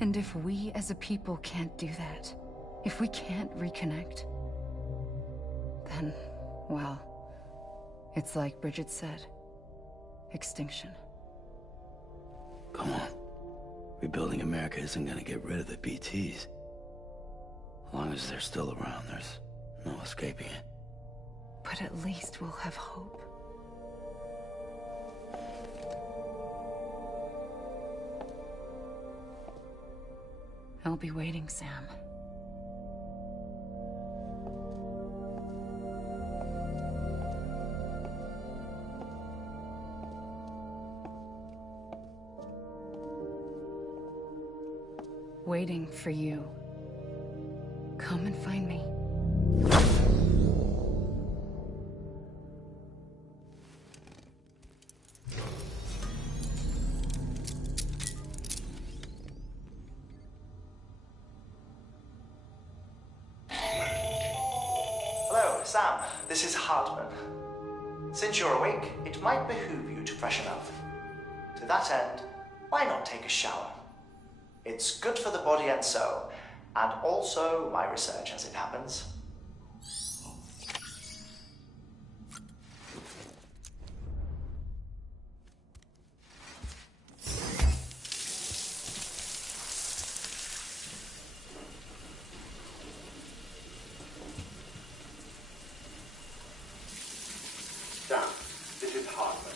And if we as a people can't do that, if we can't reconnect, then, well, it's like Bridget said, extinction. Come on. Rebuilding America isn't gonna get rid of the BTs. As long as they're still around, there's no escaping it. But at least we'll have hope. I'll be waiting, Sam. Waiting for you. Come and find me. Hello, Sam. This is Hartman. Since you're awake, it might behoove you to freshen up. To that end, why not take a shower? It's good for the body and soul, and also my research as it happens. Sam, this is Hartman.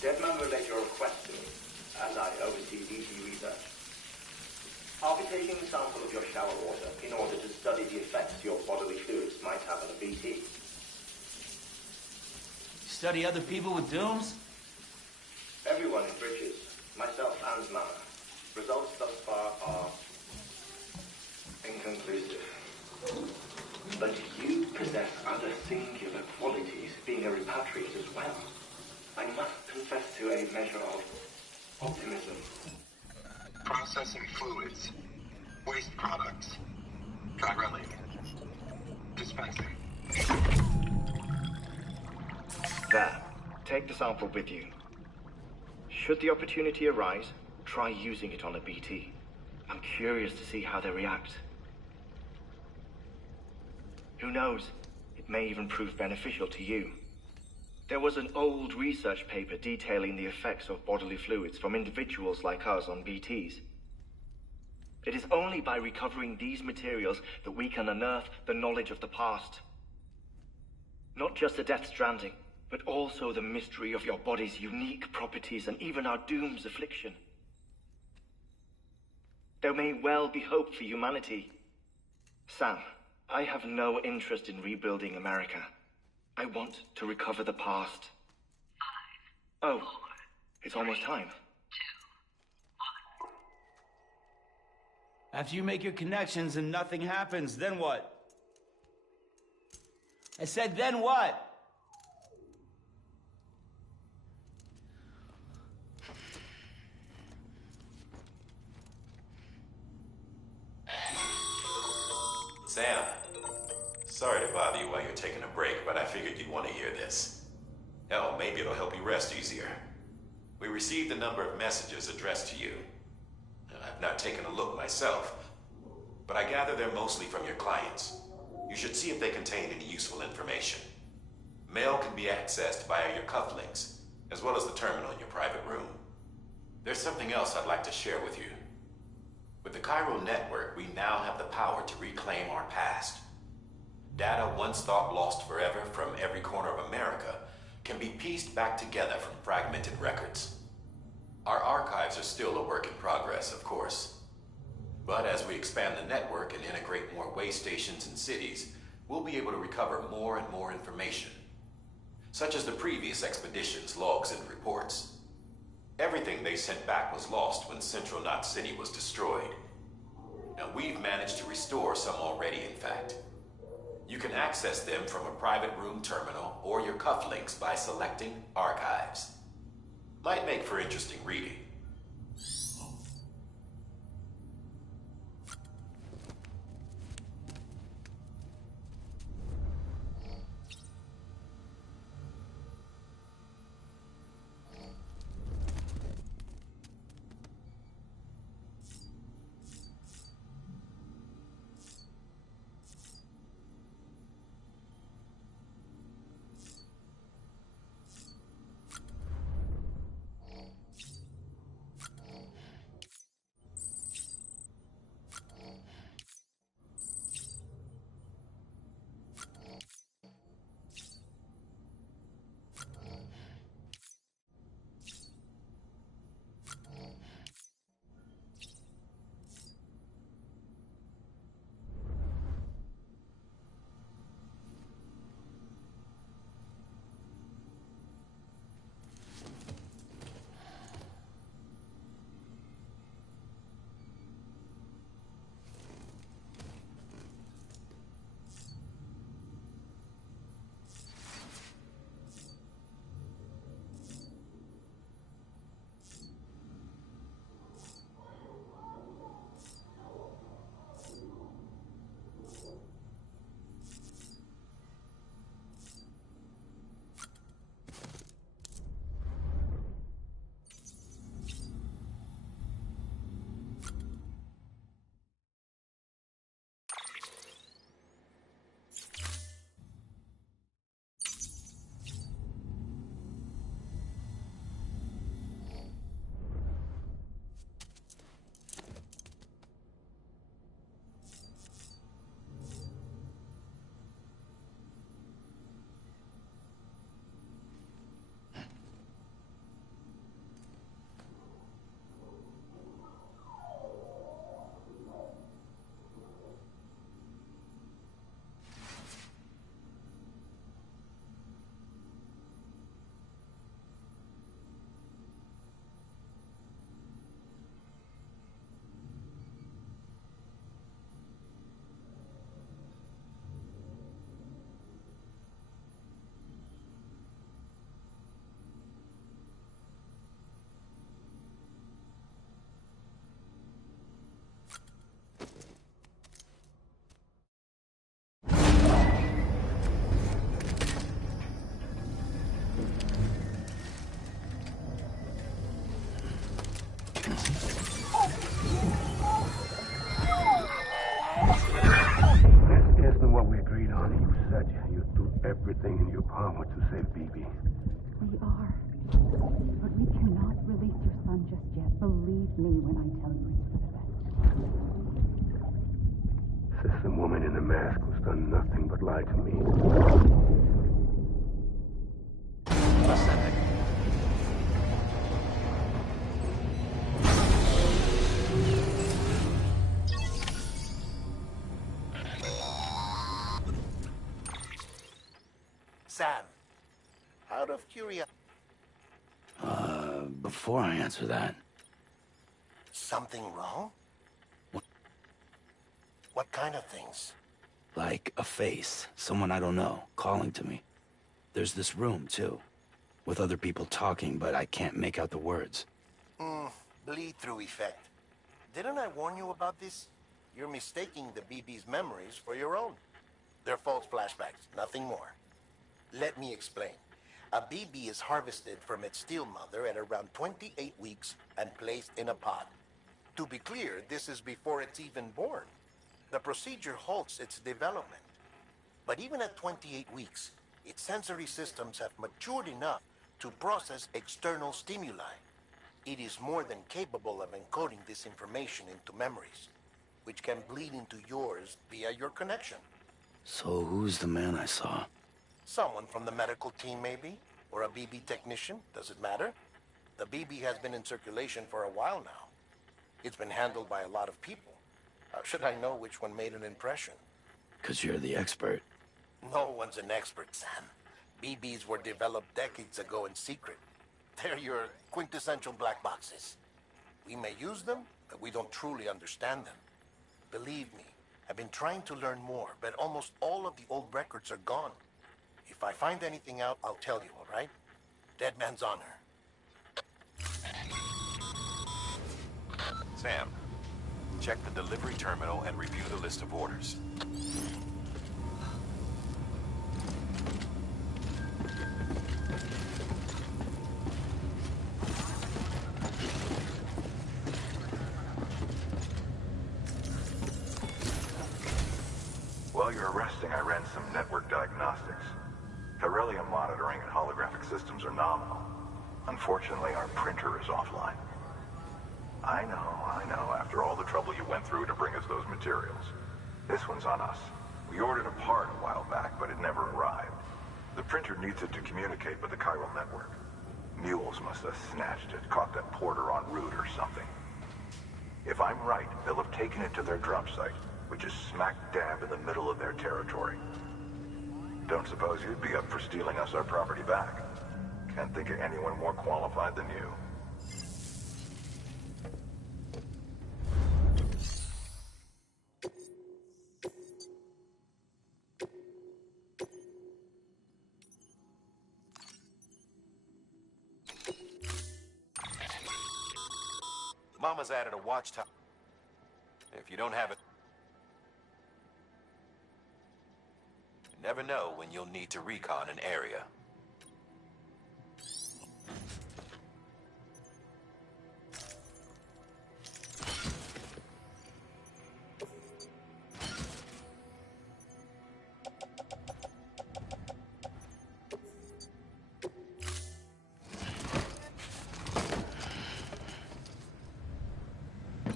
Deadman relayed your request to me, as I oversee VT research. I'll be taking a sample of your shower water in order to study the effects your bodily fluids might have on a VT. Study other people with dooms? Everyone in Bridges, myself and Mama. Results thus far are inconclusive. But you possess other singular qualities, being a repatriate as well. I must confess to a measure of optimism. Processing fluids. Waste products. Chirelli. Dispensing. There. Take the sample with you. Should the opportunity arise, try using it on a BT. I'm curious to see how they react. Who knows? It may even prove beneficial to you. There was an old research paper detailing the effects of bodily fluids from individuals like us on BTs. It is only by recovering these materials that we can unearth the knowledge of the past. Not just the Death Stranding, but also the mystery of your body's unique properties and even our doom's affliction. There may well be hope for humanity. Sam, I have no interest in rebuilding America. I want to recover the past. 5, 4, it's almost time. 2, 1. After you make your connections and nothing happens, then what? I said, then what? Sam, sorry to bother you while you're taking a break, but I figured you'd want to hear this. Hell, maybe it'll help you rest easier. We received a number of messages addressed to you. I've not taken a look myself, but I gather they're mostly from your clients. You should see if they contain any useful information. Mail can be accessed via your cufflinks, as well as the terminal in your private room. There's something else I'd like to share with you. With the Chiral network, we now have the power to reclaim our past. Data once thought lost forever from every corner of America can be pieced back together from fragmented records. Our archives are still a work in progress, of course. But as we expand the network and integrate more way stations and cities, we'll be able to recover more and more information, such as the previous expedition's logs and reports. Everything they sent back was lost when Central Knot City was destroyed. Now we've managed to restore some already, in fact. You can access them from a private room terminal or your cufflinks by selecting Archives. Might make for interesting reading. what we agreed on. You said you'd do everything in your power to save BB. We are. But we cannot release your son just yet. Believe me when I tell you it's for the best. Says the woman in the mask who's done nothing but lie to me. Ascending. Sam, out of curiosity... Before I answer that... Something wrong? What kind of things? Like a face, someone I don't know, calling to me. There's this room, too, with other people talking, but I can't make out the words. Bleed-through effect. Didn't I warn you about this? You're mistaking the BB's memories for your own. They're false flashbacks, nothing more. Let me explain. A BB is harvested from its steel mother at around 28 weeks and placed in a pod. To be clear, this is before it's even born. The procedure halts its development. But even at 28 weeks, its sensory systems have matured enough to process external stimuli. It is more than capable of encoding this information into memories, which can bleed into yours via your connection. So who's the man I saw? Someone from the medical team, maybe? Or a BB technician? Does it matter? The BB has been in circulation for a while now. It's been handled by a lot of people. How should I know which one made an impression? 'Cause you're the expert. No one's an expert, Sam. BBs were developed decades ago in secret. They're your quintessential black boxes. We may use them, but we don't truly understand them. Believe me, I've been trying to learn more, but almost all of the old records are gone. If I find anything out, I'll tell you, all right? Dead man's honor. Sam, check the delivery terminal and review the list of orders. While you're resting, I ran some network diagnostics. Beryllium monitoring and holographic systems are nominal. Unfortunately, our printer is offline. I know. After all the trouble you went through to bring us those materials. This one's on us. We ordered a part a while back, but it never arrived. The printer needs it to communicate with the chiral network. Mules must have snatched it, caught that porter en route or something. If I'm right, they'll have taken it to their drop site, which is smack dab in the middle of their territory. Don't suppose you'd be up for stealing us our property back? Can't think of anyone more qualified than you. Mama's added a watchtower. If you don't have it, you never know when you'll need to recon an area.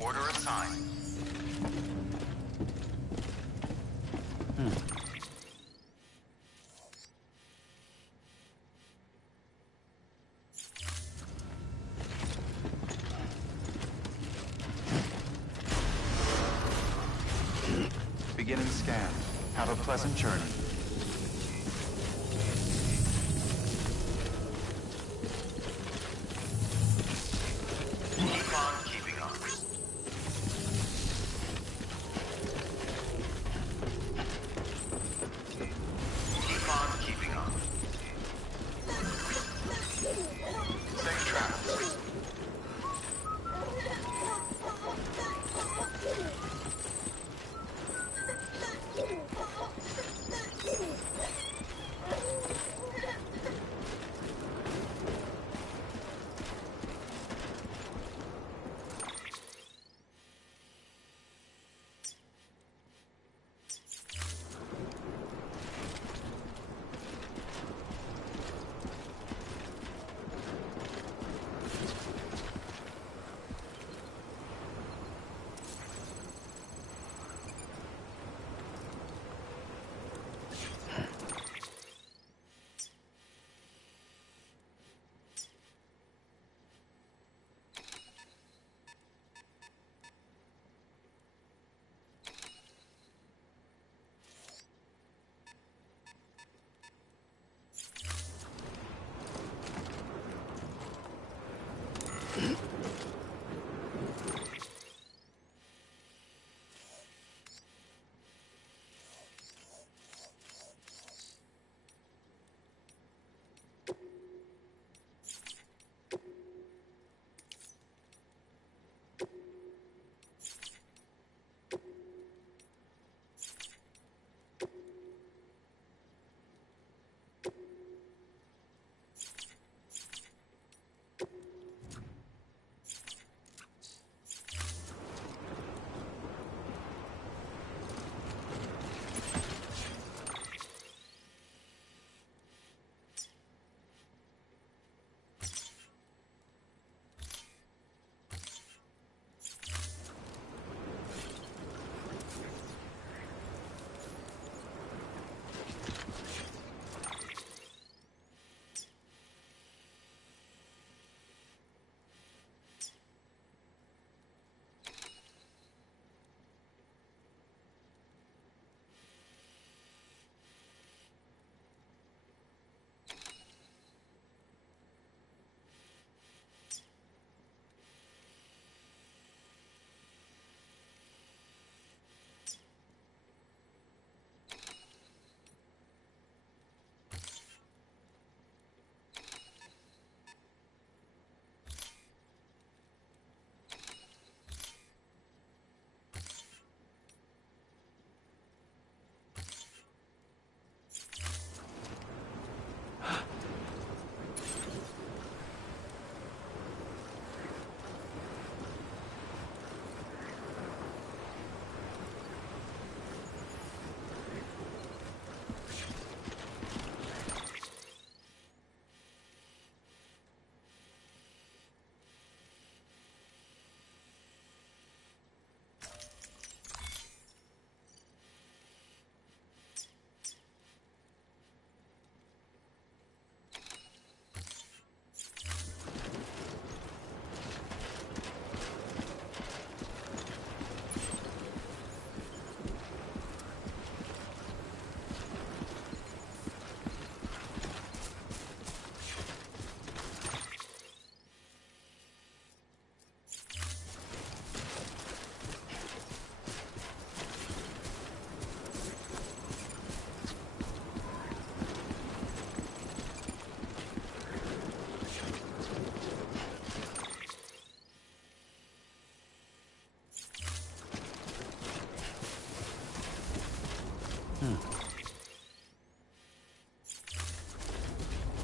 Order assigned. Beginning scan. Have a pleasant journey. Keep on keeping on. Keep on keeping on. Safe travels.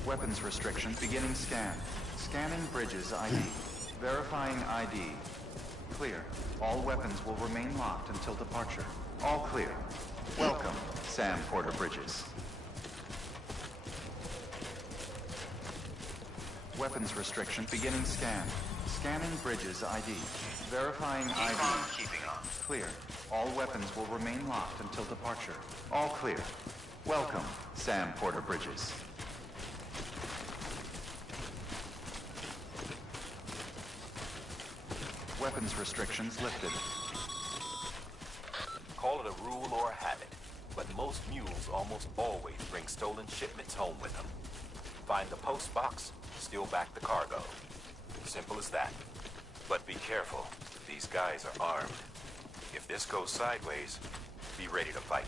Weapons restriction. Beginning scan. Scanning bridges ID. Verifying ID. Clear. All weapons will remain locked until departure. All clear. Welcome, Sam Porter Bridges. Weapons restriction. Beginning scan. Scanning bridges ID. Verifying ID. Keeping on. Clear. All weapons will remain locked until departure. All clear. Welcome, Sam Porter Bridges. Weapons restrictions lifted. Call it a rule or a habit, but most mules almost always bring stolen shipments home with them. Find the post box, steal back the cargo. Simple as that. But be careful. These guys are armed. If this goes sideways, be ready to fight.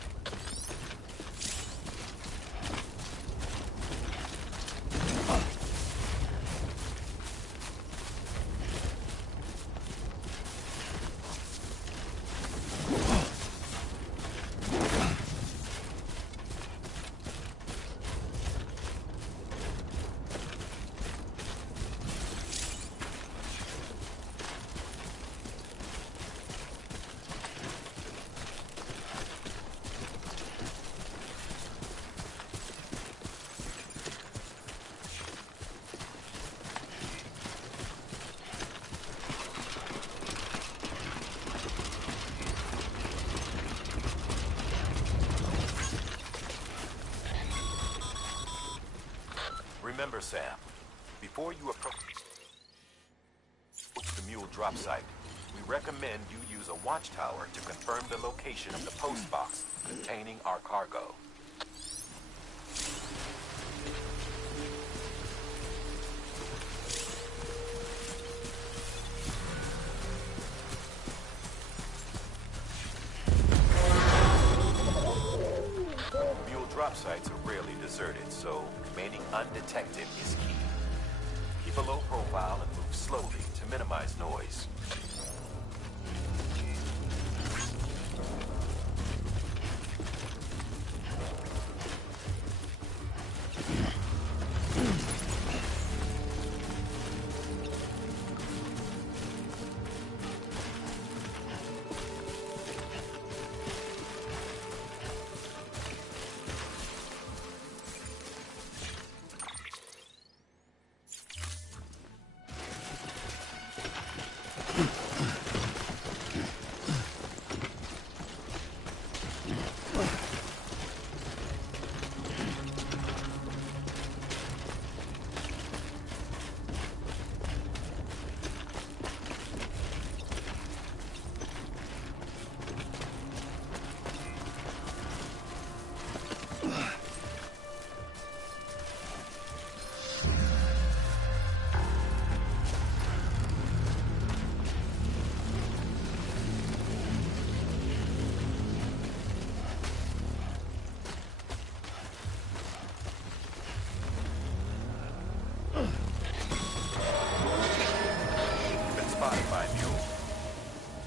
Remember, Sam, before you approach the mule drop site, we recommend you use a watchtower to confirm the location of the post box containing our cargo. Mule drop sites are rarely deserted, so remaining undetected is key. Keep a low profile and move slowly to minimize noise.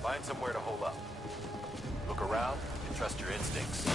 Find somewhere to hole up. Look around and trust your instincts.